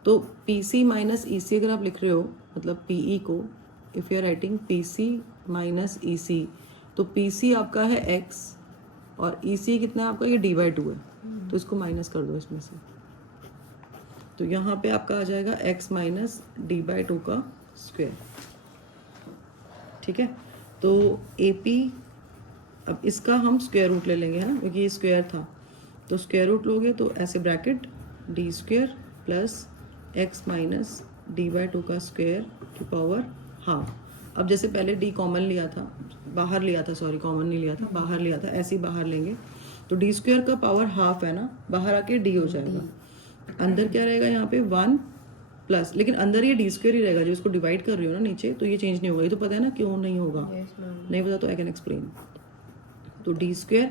तो P C minus E C अगर आप लिख रहे हो, मतलब पी ई को, if you are writing P C minus E C, तो पी सी आपका है एक्स और ई सी कितना है आपका? ये डी बाई टू है, तो इसको माइनस कर दो इसमें से, तो यहाँ पे आपका आ जाएगा x minus d by two का स्क्वायर, ठीक है। तो ए पी, अब इसका हम स्क्वायर रूट ले लेंगे, है ना, क्योंकि ये स्क्वायर था, तो स्क्वायर रूट लोगे तो ऐसे bracket D square plus x minus d by two का स्क्वायर की पावर हाफ। अब जैसे पहले डी कॉमन लिया था, बाहर लिया था, सॉरी कॉमन नहीं लिया था, बाहर लिया था, ऐसे ही बाहर लेंगे, तो डी स्क्वायर का पावर हाफ है ना, बाहर आके डी हो जाएगा, अंदर क्या रहेगा यहाँ पे 1 प्लस, लेकिन अंदर ये डी स्क्वायर ही रहेगा, जो इसको डिवाइड कर रही हो ना नीचे, तो ये चेंज नहीं होगा। ये तो पता है ना क्यों नहीं होगा? Yes ma'am. नहीं पता तो आई कैन एक्सप्लेन। तो डी स्क्वायर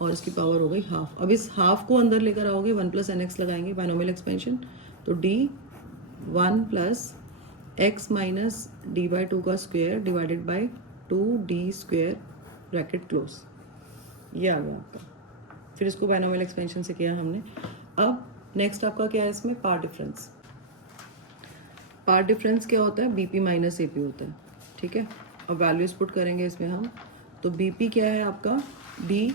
और इसकी पावर हो गई हाफ। अब इस हाफ को अंदर लेकर आओगे, 1 प्लस एन एक्स लगाएंगे, बायनोमियल एक्सपेंशन, तो d 1 plus x minus d by two का square divided by 2d square bracket close, ये आ गया आपका। फिर इसको बायनोमियल एक्सपेंशन से किया हमने। अब नेक्स्ट आपका क्या है इसमें? Path difference. पार्ट डिफरेंस क्या होता है? बीपी माइनस एपी होता है, ठीक है। अब वैल्यूज पुट करेंगे इसमें हम, तो बीपी क्या है आपका? डी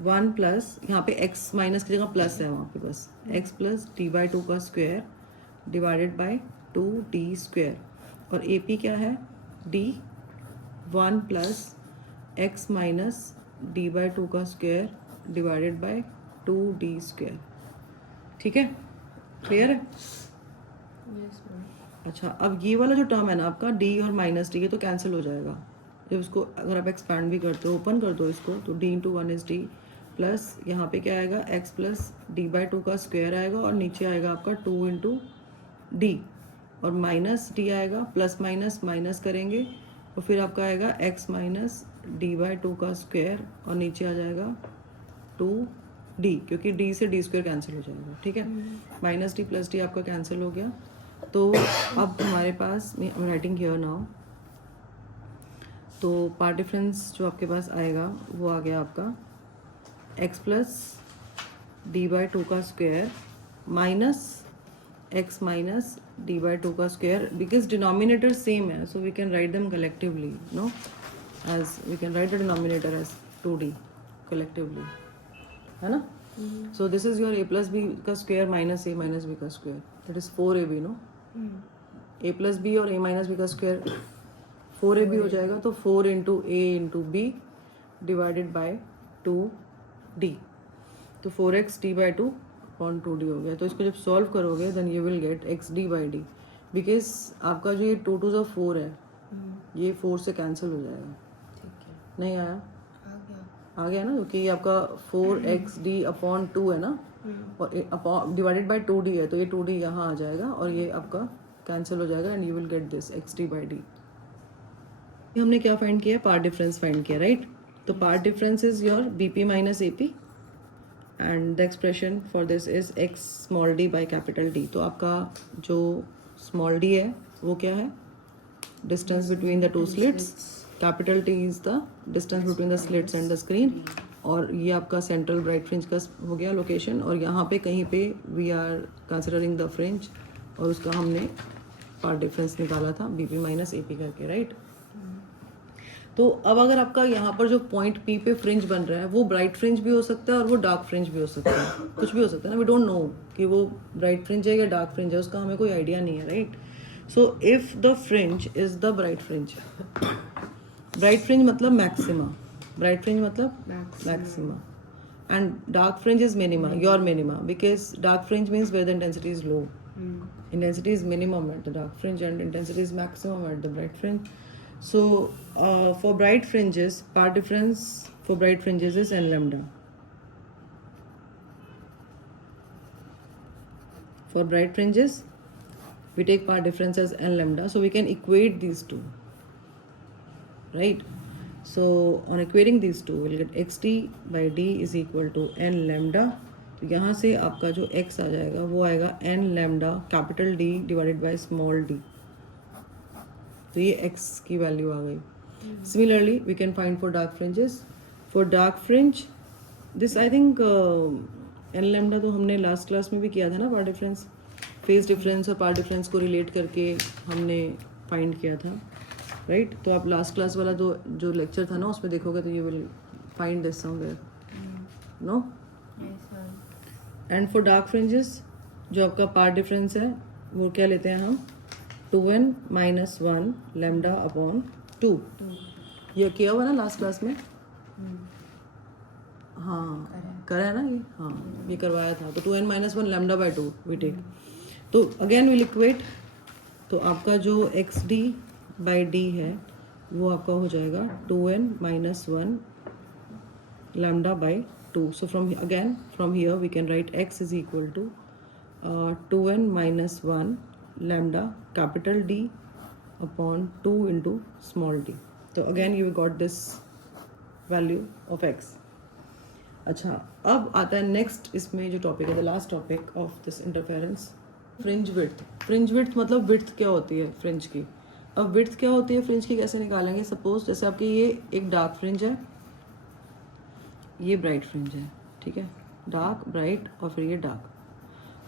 1 प्लस, यहाँ पे x माइनस की जगह प्लस है, वहाँ पे बस x plus D by two का square divided by 2d square, और ए पी क्या है? D 1 plus x minus d by two का square divided by 2d square, ठीक है। क्लियर है? Yes ma'am. अच्छा, अब ये वाला जो टर्म है ना आपका d और माइनस डी, ये तो कैंसिल हो जाएगा जब इसको, अगर आप एक्सपैंड भी करते हो, ओपन कर दो इसको, तो d into 1 is D, plus यहाँ पे क्या आएगा? x plus D by two का स्क्वायर आएगा, और नीचे आएगा आपका 2 इंटू डी, और माइनस डी आएगा, प्लस माइनस माइनस करेंगे, और फिर आपका आएगा x minus d by two का स्क्वायर, और नीचे आ जाएगा 2d, क्योंकि d से d स्क्वायर कैंसिल हो जाएगा, ठीक है। माइनस डी प्लस डी आपका कैंसिल हो गया। तो अब हमारे पास, राइटिंग हियर नाउ, तो पार्ट डिफरेंस जो आपके पास आएगा वो आ गया आपका x plus D by two का square minus x minus d by two का स्क्वायर, बिकॉज डिनोमिनेटर सेम है so we can write them collectively, no, as we can write the denominator as 2d collectively, है ना. So this is your a plus B का square minus a minus b का square, that is 4ab, no. a plus b और a माइनस बी का स्क्वायर 4ab हो जाएगा, तो 4 into a into b divided by 2d, तो 4x d by 2 upon 2d हो गया. तो इसको जब सॉल्व करोगे then you will get x d by D, because आपका जो ये 2 2 4 है ये 4 से कैंसिल हो जाएगा. ठीक है, नहीं आया? आ गया. आ गया ना, क्योंकि ये आपका 4x d अपॉन 2 है ना, और अपॉन डिवाइडेड बाय 2d है, तो ये 2d यहाँ आ जाएगा और ये आपका कैंसिल हो जाएगा and you will get this x d by D. हमने क्या फाइंड किया? पार्ट डिफरेंस फाइंड किया, राइट. तो path difference is your bp minus ap and the expression for this is x small d by capital D. तो आपका जो स्मॉल d है वो क्या है? Distance between the two slits. Capital T is the distance between the slits and the screen. और ये आपका सेंट्रल ब्राइट फ्रिंज का हो गया लोकेशन, और यहाँ पे कहीं पे we are considering the fringe, और उसका हमने पार्ट डिफरेंस निकाला था bp माइनस ap करके, राइट. तो अब अगर आपका यहाँ पर जो पॉइंट P पे फ्रिंज बन रहा है वो ब्राइट फ्रिंज भी हो सकता है और वो डार्क फ्रिंज भी हो सकता है, कुछ भी हो सकता है ना. वी डोंट नो कि वो ब्राइट फ्रिंज है या डार्क फ्रिंज है, उसका हमें कोई आइडिया नहीं है, right. So if the fringe is the bright fringe, bright fringe मतलब मैक्सिमा, ब्राइट फ्रिंज मतलब maxima, and dark fringe is minima, your minima, because dark fringe means where the intensity is low. Intensity is minimum at the dark fringe and intensity is maximum at the bright fringe. So for bright fringes, part difference for bright fringes is n lambda. For bright fringes, we take part difference as n lambda, so we can equate these two, right? So on equating these two, we'll get xt by d is equal to n lambda. तो यहाँ से आपका जो x आ जाएगा वो आएगा n lambda capital D divided by small d. तो ये x की वैल्यू आ गई. Similarly we can find for dark fringes. For dark fringe this I think n lambda तो हमने लास्ट क्लास में भी किया था ना, पार्ट डिफरेंस, फेज डिफरेंस और पार्ट डिफरेंस को रिलेट करके हमने फाइंड किया था, राइट. तो आप लास्ट क्लास वाला जो लेक्चर था ना उसमें देखोगे तो you will find this somewhere, no. And for dark fringes जो आपका पार्ट डिफरेंस है वो क्या लेते हैं हम? 2n minus 1 lambda upon 2. ये किया हुआ ना लास्ट क्लास में? हाँ करा है ना ये, हाँ ये करवाया था. तो 2n minus 1 lambda by 2 we take. तो अगेन विल इक्वेट. तो आपका जो एक्स डी बाई डी है वो आपका हो जाएगा 2n minus 1 lambda by 2. So from here we can write x is equal to 2n minus 1 lambda capital D upon 2 into small d. So again you got this value of x. अच्छा, अब आता है नेक्स्ट इसमें जो टॉपिक है, the last topic of this interference, fringe width. Fringe width मतलब विड्थ क्या होती है फ्रिंज की. अब विड्थ क्या होती है फ्रिंज की कैसे निकालेंगे? सपोज जैसे आपकी ये एक डार्क फ्रिंज है, ये ब्राइट फ्रिंज है, ठीक है, डार्क ब्राइट और फिर ये डार्क.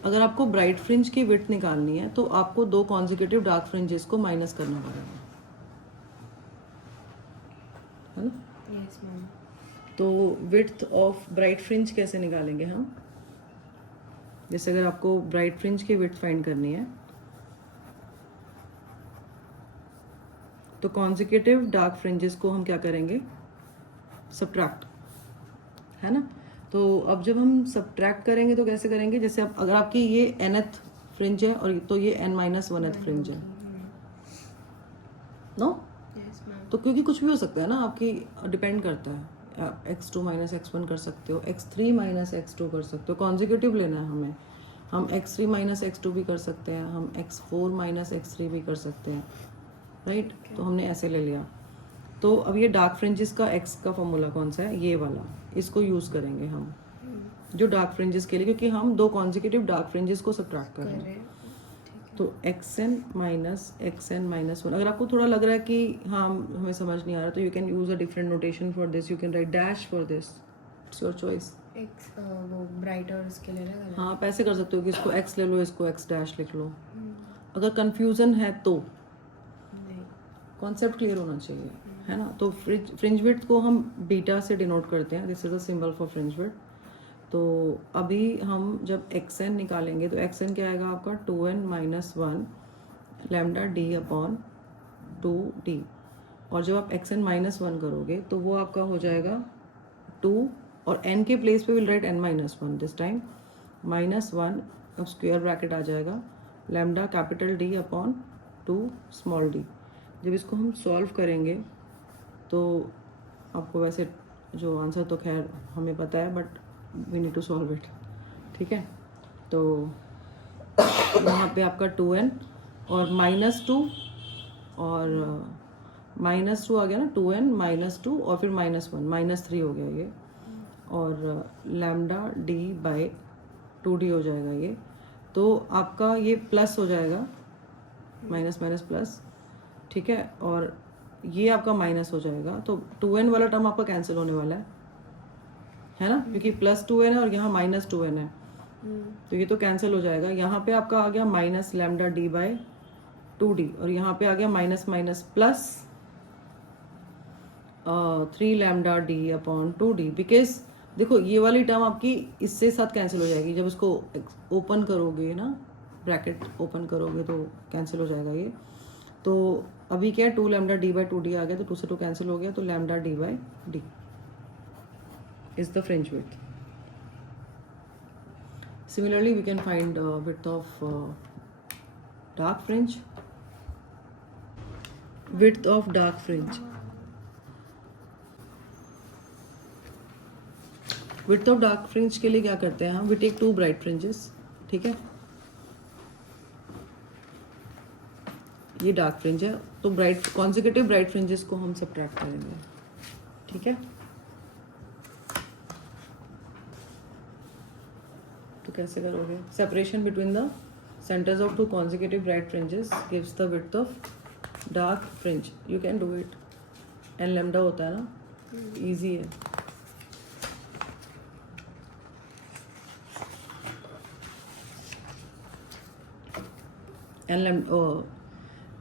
अगर आपको ब्राइट फ्रिंज की विड्थ निकालनी है तो आपको दो कॉन्जिक्यूटिव डार्क फ्रिंजेस को माइनस करना पड़ेगा, है ना. Yes ma'am. तो विड्थ ऑफ ब्राइट फ्रिंज कैसे निकालेंगे हम? जैसे अगर आपको ब्राइट फ्रिंज की विड्थ फाइंड करनी है तो कॉन्जिक्यूटिव डार्क फ्रिंजेस को हम क्या करेंगे? सब्ट्रैक्ट, है ना. तो अब जब हम सब्ट्रैक्ट करेंगे तो कैसे करेंगे? जैसे अब अगर आपकी ये nth फ्रिंज है और तो ये n माइनस 1th फ्रिंज है, नो. Yes ma'am. तो क्योंकि कुछ भी हो सकता है ना, आपकी डिपेंड करता है. आप x2 माइनस x1 कर सकते हो, x3 माइनस x2 कर सकते हो. कॉन्जिक्यूटिव लेना है हमें. हम x3 माइनस x2 भी कर सकते हैं, हम x4 माइनस x3 भी कर सकते हैं, राइट. तो हमने ऐसे ले लिया. तो अब ये डार्क फ्रिंजेस का x का फॉर्मूला कौन सा है? ये वाला. इसको यूज़ करेंगे हम जो डार्क फ्रिंजेस के लिए, क्योंकि हम दो कॉन्जिक्यूटिव डार्क फ्रिंजेस को सब्ट्रैक्ट कर रहे हैं. तो xn माइनस 1. अगर आपको थोड़ा लग रहा है कि हाँ हमें समझ नहीं आ रहा तो you can use a different notation for this. You can write dash for this. It's your choice. X वो ब्राइट और उसके लिए अलग अलग. हाँ आप ऐसे कर सकते हो कि इसको x ले लो, इसको x डैश लिख लो. हम्म, अगर कन्फ्यूज़न है तो नहीं. कॉन्सेप्ट क्लियर होना चाहिए, है ना. तो फ्रिंज विड्थ को हम बीटा से डिनोट करते हैं. This is a symbol for fringe width. तो अभी हम जब xn निकालेंगे तो xn क्या आएगा आपका 2n minus 1 lambda D upon 2d. और जब आप xn माइनस 1 करोगे तो वो आपका हो जाएगा 2 और n के प्लेस पे will write n minus 1 this time. Minus 1 अब स्क्वायर ब्रैकेट आ जाएगा lambda capital D upon 2 small d. जब इसको हम सॉल्व करेंगे तो आपको वैसे जो आंसर तो खैर हमें पता है but we need to solve it. ठीक है. तो यहाँ पे आपका 2n और माइनस 2 और माइनस 2 आ गया ना. 2n माइनस 2 और फिर माइनस 1 माइनस 3 हो गया ये. और लैम्डा d बाय 2d हो जाएगा ये. तो आपका ये प्लस हो जाएगा माइनस माइनस प्लस. ठीक है. और ये आपका माइनस हो जाएगा तो 2n वाला टर्म आपका कैंसिल होने वाला है ना, क्योंकि प्लस 2n है और यहाँ माइनस 2n है. तो ये तो कैंसिल हो जाएगा. यहाँ पे आपका आ गया minus lambda D bye 2d और यहाँ पे आ गया minus minus plus 3 lambda D upon 2d. Because देखो ये वाली टर्म आपकी इससे साथ कैंसिल हो जाएगी. जब इसको ओपन करोगे ना, ब्रैकेट ओपन करोगे तो कैंसिल हो जाएगा ये. तो अभी क्या है 2 लैम्डा डी बाई 2d आ गया तो 2 से 2 कैंसिल हो गया. तो lambda D by D is the fringe width. Similarly we can find width of dark fringe. Width of dark fringe. Width of dark fringe के लिए क्या करते हैं हम, वी टेक 2 ब्राइट फ्रिंजेस. ठीक है. ये डार्क फ्रिंज है तो ब्राइट कॉन्जिक्यूटिव ब्राइट फ्रिंजेस को हम सब्ट्रैक्ट करेंगे. ठीक है. तो कैसे करोगे? Separation between the centres of 2 consecutive bright fringes gives the width of dark fringe. You can do it. N lambda होता है ना, इजी है. एन लैम्डा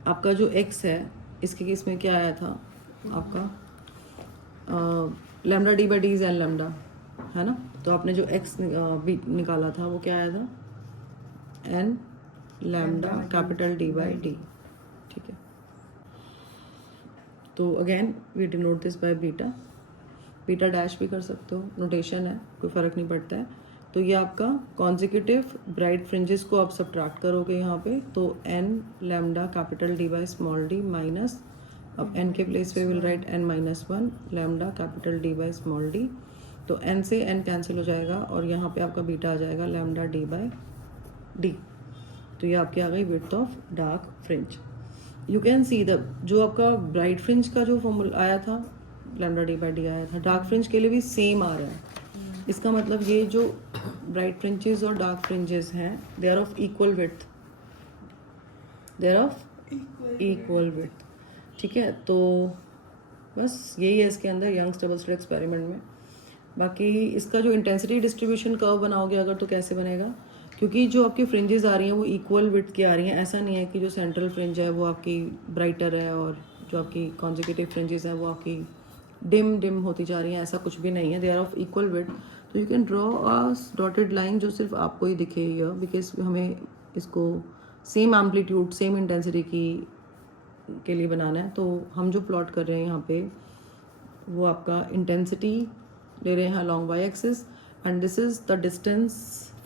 आपका जो x है इसके केस में क्या आया था आपका lambda D by D is an lambda, है ना. तो आपने जो x निकाला था वो क्या आया था n lambda capital D by D. ठीक है. तो again we denote this by beta. Beta dash भी कर सकते हो, नोटेशन है, कोई फ़र्क नहीं पड़ता है. तो ये आपका कॉन्जिक्यूटिव ब्राइट फ्रिंजेस को आप सब्ट्रैक्ट करोगे यहाँ पे तो n lambda capital D by small D minus, अब n के प्लेस पे will write n minus 1 lambda capital D by small D. तो n से n कैंसिल हो जाएगा और यहाँ पे आपका बीटा आ जाएगा लैम्डा डी बाई डी. तो ये आपकी आ गई width of dark fringe. You can see the जो आपका ब्राइट फ्रिंज का जो फॉर्मूला आया था लैम्डा डी बाई डी आया था, डार्क फ्रिंज के लिए भी सेम आ रहा है. इसका मतलब ये जो ब्राइट फ्रिंजेस और डार्क फ्रिंजेस हैं they are of equal width. They are of equal width. ठीक है. तो बस यही है इसके अंदर यंग्स डबल स्लिट एक्सपेरिमेंट में. बाकी इसका जो इंटेंसिटी डिस्ट्रीब्यूशन कर्व बनाओगे अगर तो कैसे बनेगा, क्योंकि जो आपकी फ्रिंजेस आ रही हैं वो इक्वल विड्थ की आ रही हैं. ऐसा नहीं है कि जो सेंट्रल फ्रिंज है वो आपकी ब्राइटर है और जो आपकी कॉन्जिक्यूटिव फ्रिंजेस हैं वो आपकी डिम होती जा रही हैं. ऐसा कुछ भी नहीं है. They are of equal width. तो you can draw a dotted line जो सिर्फ आपको ही दिखे हियर, बिकॉज हमें इसको सेम एम्पलीट्यूड सेम इंटेंसिटी के लिए बनाना है. तो हम जो प्लॉट कर रहे हैं यहाँ पे वो आपका इंटेंसिटी ले रहे हैं along Y axis and this is the distance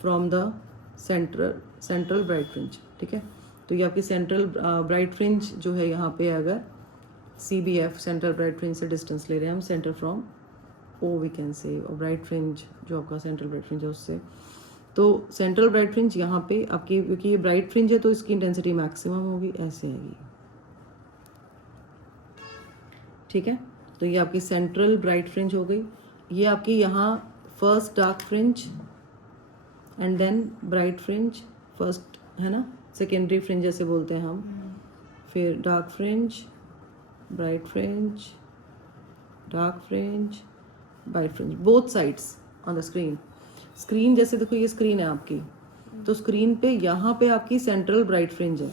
from the central bright fringe. ठीक है. तो ये आपकी सेंट्रल ब्राइट फ्रिंज जो है यहाँ पे अगर CBF सेंट्रल ब्राइट फ्रिंज से डिस्टेंस ले रहे हैं हम, centre from O we can say, और ब्राइट फ्रिंज जो आपका सेंट्रल ब्राइट फ्रिंज है उससे. तो सेंट्रल ब्राइट फ्रिंज यहाँ पे आपकी, क्योंकि ये ब्राइट फ्रिंज है तो इसकी इंटेंसिटी मैक्सिमम होगी, ऐसे आएगी. ठीक है. तो ये आपकी सेंट्रल ब्राइट फ्रिंज हो गई. ये आपकी यहाँ first dark fringe and then bright fringe first, है ना. सेकेंडरी फ्रिंज जैसे बोलते हैं हम. फिर dark fringe, bright fringe, dark fringe, bright fringe, both sides on the screen. Screen जैसे देखो ये स्क्रीन है आपकी, तो स्क्रीन पे यहाँ पे आपकी सेंट्रल ब्राइट फ्रिंज है.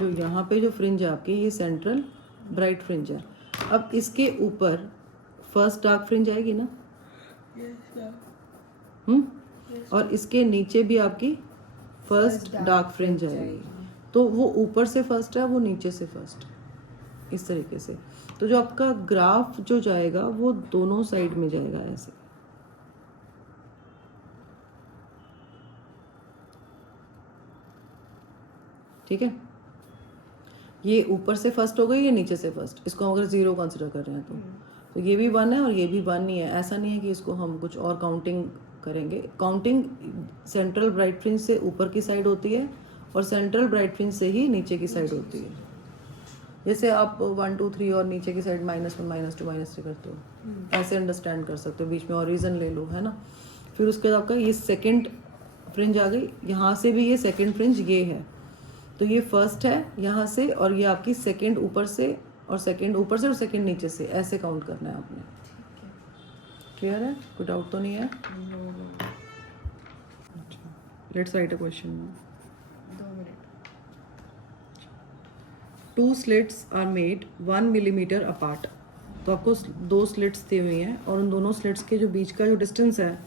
जो यहाँ पे जो फ्रिंज है आपकी, ये सेंट्रल ब्राइट फ्रिंज है. अब इसके ऊपर फर्स्ट डार्क फ्रिंज आएगी ना. और इसके नीचे भी आपकी फर्स्ट डार्क फ्रिंज आएगी. तो वो ऊपर से फर्स्ट है, वो नीचे से फर्स्ट, इस तरीके से. तो जो आपका ग्राफ जो जाएगा वो दोनों साइड में जाएगा ऐसे. ठीक है, ये ऊपर से फर्स्ट हो गई, ये नीचे से फर्स्ट. इसको हम अगर 0 कंसिडर कर रहे हैं तो ये भी 1 है और ये भी 1 ही है. ऐसा नहीं है कि इसको हम कुछ और काउंटिंग करेंगे. काउंटिंग सेंट्रल ब्राइट फ्रिंज से ऊपर की साइड होती है और सेंट्रल ब्राइट फ्रिंज से ही नीचे की साइड होती है. जैसे आप 1 2 3 और नीचे की साइड -1 -2 -3 करते हो, ऐसे अंडरस्टैंड कर सकते हो. बीच में ऑरिजन ले लो, है ना. फिर उसके बाद आपका ये सेकेंड फ्रिंज आ गई. यहाँ से भी ये सेकेंड फ्रिंज ये है, तो ये फर्स्ट है यहाँ से, और ये आपकी सेकेंड ऊपर से और सेकेंड ऊपर से और सेकेंड नीचे से, ऐसे काउंट करना है आपने. क्लियर है? कोई डाउट तो नहीं है? Let's write a question. 2 minute. 2 slits are made 1 millimeter apart. तो आपको 2 slits दी हुई हैं और उन दोनों slits के जो बीच का जो डिस्टेंस है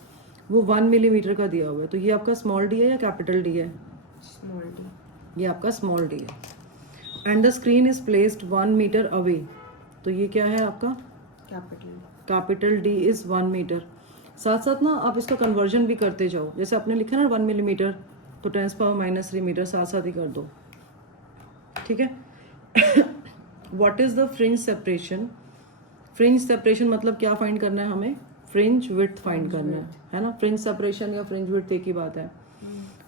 वो 1 मिलीमीटर का दिया हुआ है. तो ये आपका स्मॉल डी है या कैपिटल डी है? Small D. ये आपका स्मॉल डी है. And the screen is placed 1 metre away. तो ये क्या है आपका? Capital. Capital D is 1 metre. साथ साथ ना आप इसका कन्वर्जन भी करते जाओ. जैसे आपने लिखा ना 1 मिलीमीटर, तो 10⁻³ मीटर साथ साथ ही कर दो. ठीक है. What is the fringe separation? Fringe separation मतलब क्या फाइंड करना है हमें? फ्रिंज विड्थ फाइंड करना है ना. फ्रिंज सेपरेशन या फ्रिंज विड्थ एक ही बात है.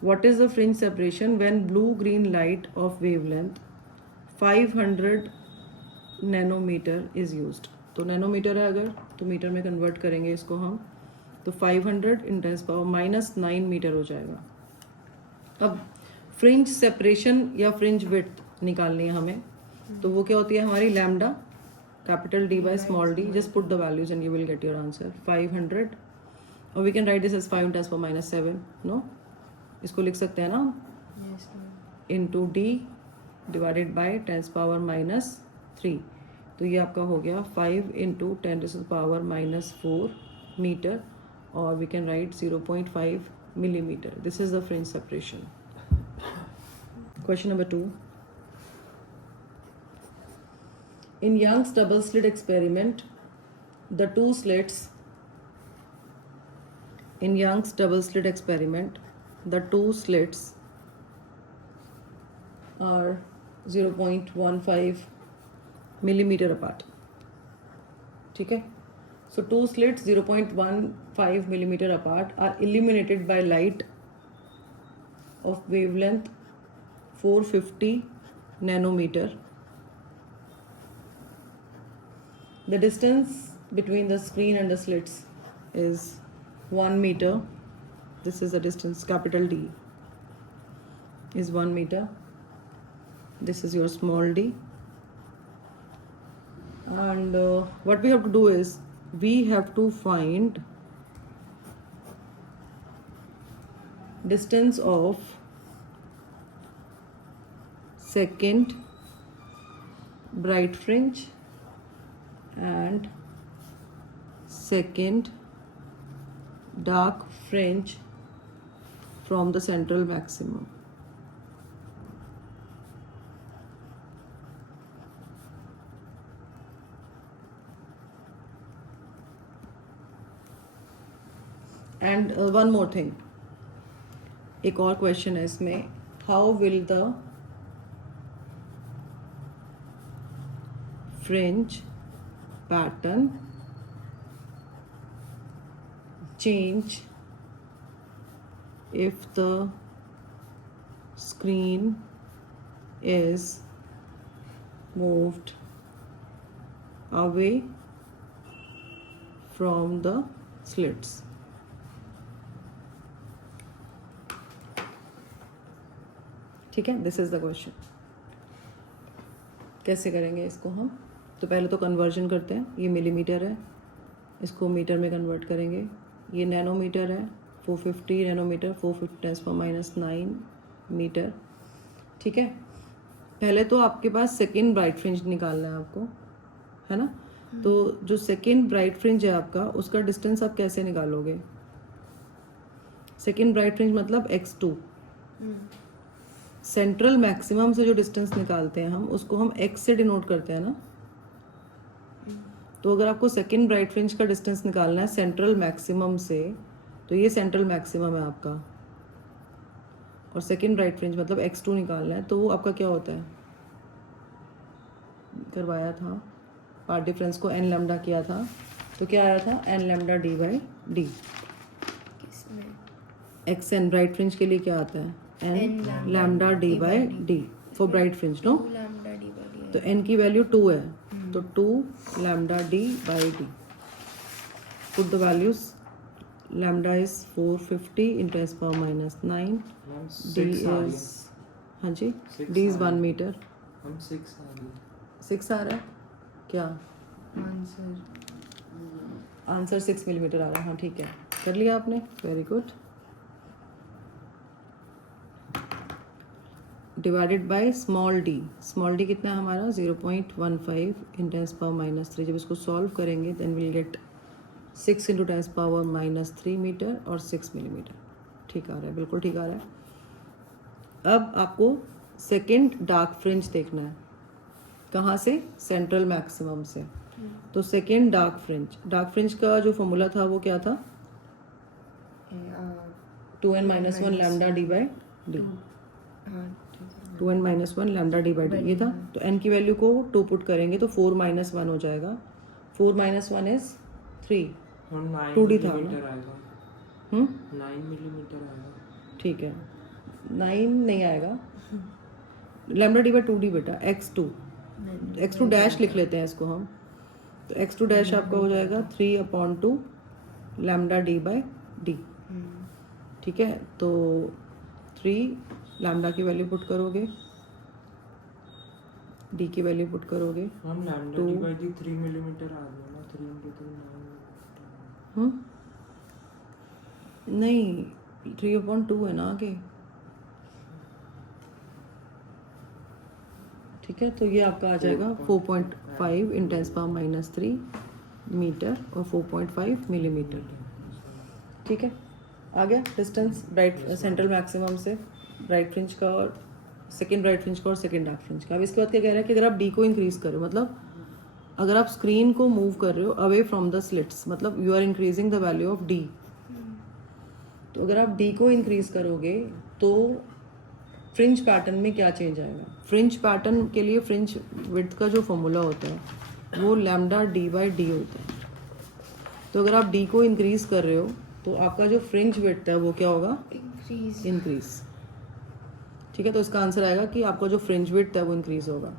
What is the fringe separation when blue-green light of wavelength 500 nanometer is used? तो नैनोमीटर है अगर, तो मीटर में कन्वर्ट करेंगे इसको हम, तो 500 × 10⁻⁹ मीटर हो जाएगा. अब फ्रिंज सेपरेशन या फ्रिंज विड्थ निकालनी है हमें, तो वो क्या होती है हमारी? Lambda capital D by small D. Just put the values and you will get your answer. 500, और we can write this as 5 × 10⁻⁷. No, इसको लिख सकते हैं ना, yes. Into D divided by 10⁻⁻3. तो ये आपका हो गया 5 × 10⁻⁻4 मीटर, और we can write 0.5 millimeter. This is the fringe separation. Question number 2. In Young's double slit experiment, the two slits in Young's double slit experiment, the two slits are 0.15 millimeter apart. ठीक है. So two slits 0.15 millimeter apart are illuminated by light of wavelength 450 nanometer. The distance between the screen and the slits is 1 meter. This is the distance, capital D is 1 meter. This is your small d. And what we have to do is, we have to find distance of second bright fringe and second dark fringe from the central maximum. And one more thing, एक और क्वेश्चन है इसमें. How will the fringe pattern change if the screen is moved away from the slits? ठीक है, दिस इज द क्वेश्चन. कैसे करेंगे इसको हम? तो पहले तो कन्वर्जन करते हैं. ये मिलीमीटर है, इसको मीटर में कन्वर्ट करेंगे. ये नैनोमीटर है, 450 नैनोमीटर, 4×10⁻⁹ मीटर. ठीक है, पहले तो आपके पास सेकेंड ब्राइट फ्रिंज निकालना है आपको, है ना. तो जो सेकेंड ब्राइट फ्रिंज है आपका, उसका डिस्टेंस आप कैसे निकालोगे? सेकेंड ब्राइट फ्रिंज मतलब x2. सेंट्रल मैक्सिमम से जो डिस्टेंस निकालते हैं हम, उसको हम x से डिनोट करते हैं ना. तो अगर आपको सेकेंड ब्राइट फ्रिंज का डिस्टेंस निकालना है सेंट्रल मैक्सिमम से, तो ये सेंट्रल मैक्सिमम है आपका, और सेकेंड ब्राइट फ्रिंज मतलब x2 निकालना है. तो वो आपका क्या होता है? करवाया था पार्ट डिफरेंस को n लैम्डा किया था, तो क्या आया था? n lambda d/d. किसमें? xn ब्राइट फ्रिंज के लिए क्या आता है? n n lambda d/d for bright fringe, no. 2 lambda d/d तो n की वैल्यू 2 है, तो 2 lambda d/d. Put the values. Lambda is 450 × 10⁻⁹. d is, हाँ जी, d इज 1 मीटर. हम 6 आ गए. 6 आ रहा है क्या? आंसर आंसर 6 मिलीमीटर आ रहा है. हाँ ठीक है, कर लिया आपने, very good. Divided by small D. Small D कितना है हमारा? 0.15 × 10⁻⁻3. जब इसको सॉल्व करेंगे देन विल गेट 6 × 10⁻⁻3 मीटर और 6 मिलीमीटर. ठीक आ रहा है, बिल्कुल ठीक आ रहा है. अब आपको सेकेंड डार्क फ्रिंज देखना है. कहाँ से? सेंट्रल मैक्सिमम से. तो सेकेंड डार्क फ्रिंज का जो फॉर्मूला था वो क्या था? 2n-1 lambda d/d. 2n-1 lambda d/d ये था. तो n की वैल्यू को 2 पुट करेंगे तो 4 - 1 हो जाएगा. 4 - 1 इज 3. और 9 2D था मिलीमीटर आएगा. 9 मिलीमीटर आएगा. ठीक है, 9 नहीं आएगा. लैम्डा d/2d बेटा, x2 डैश लिख लेते हैं इसको हम. तो x2 डैश आपका हो जाएगा 3/2 लैम्डा d/d. ठीक है, तो 3 लैम्डा की वैल्यू पुट करोगे, d की वैल्यू पुट करोगे. हम लैम्डा d/d 3 मिलीमीटर आ गया ना. 3 × 3 9. नहीं, 3/2 है ना आगे. ठीक है, तो ये आपका आ जाएगा 4.5 × 10⁻³ मीटर और 4.5 मिलीमीटर. ठीक है, आ गया डिस्टेंस ब्राइट सेंट्रल मैक्सिमम से ब्राइट फ्रिंज का, और सेकेंड ब्राइट फ्रिंज का और सेकेंड डार्क फ्रिंज का. अब इसके बाद क्या कह रहा है कि अगर आप डी को इंक्रीज करो, मतलब अगर आप स्क्रीन को मूव कर रहे हो अवे फ्रॉम द स्लिट्स, मतलब you are increasing the value of D. तो अगर आप डी को इंक्रीज करोगे तो फ्रिंज पैटर्न में क्या चेंज आएगा? फ्रिंज पैटर्न के लिए फ्रिंज विड्थ का जो फॉर्मूला होता है वो लैम्डा d/d होता है. तो अगर आप डी को इंक्रीज कर रहे हो तो आपका जो फ्रिंज विड्थ है वो क्या होगा? इंक्रीज. ठीक है, तो इसका आंसर आएगा कि आपका जो फ्रिंज विड्थ है वो इंक्रीज होगा.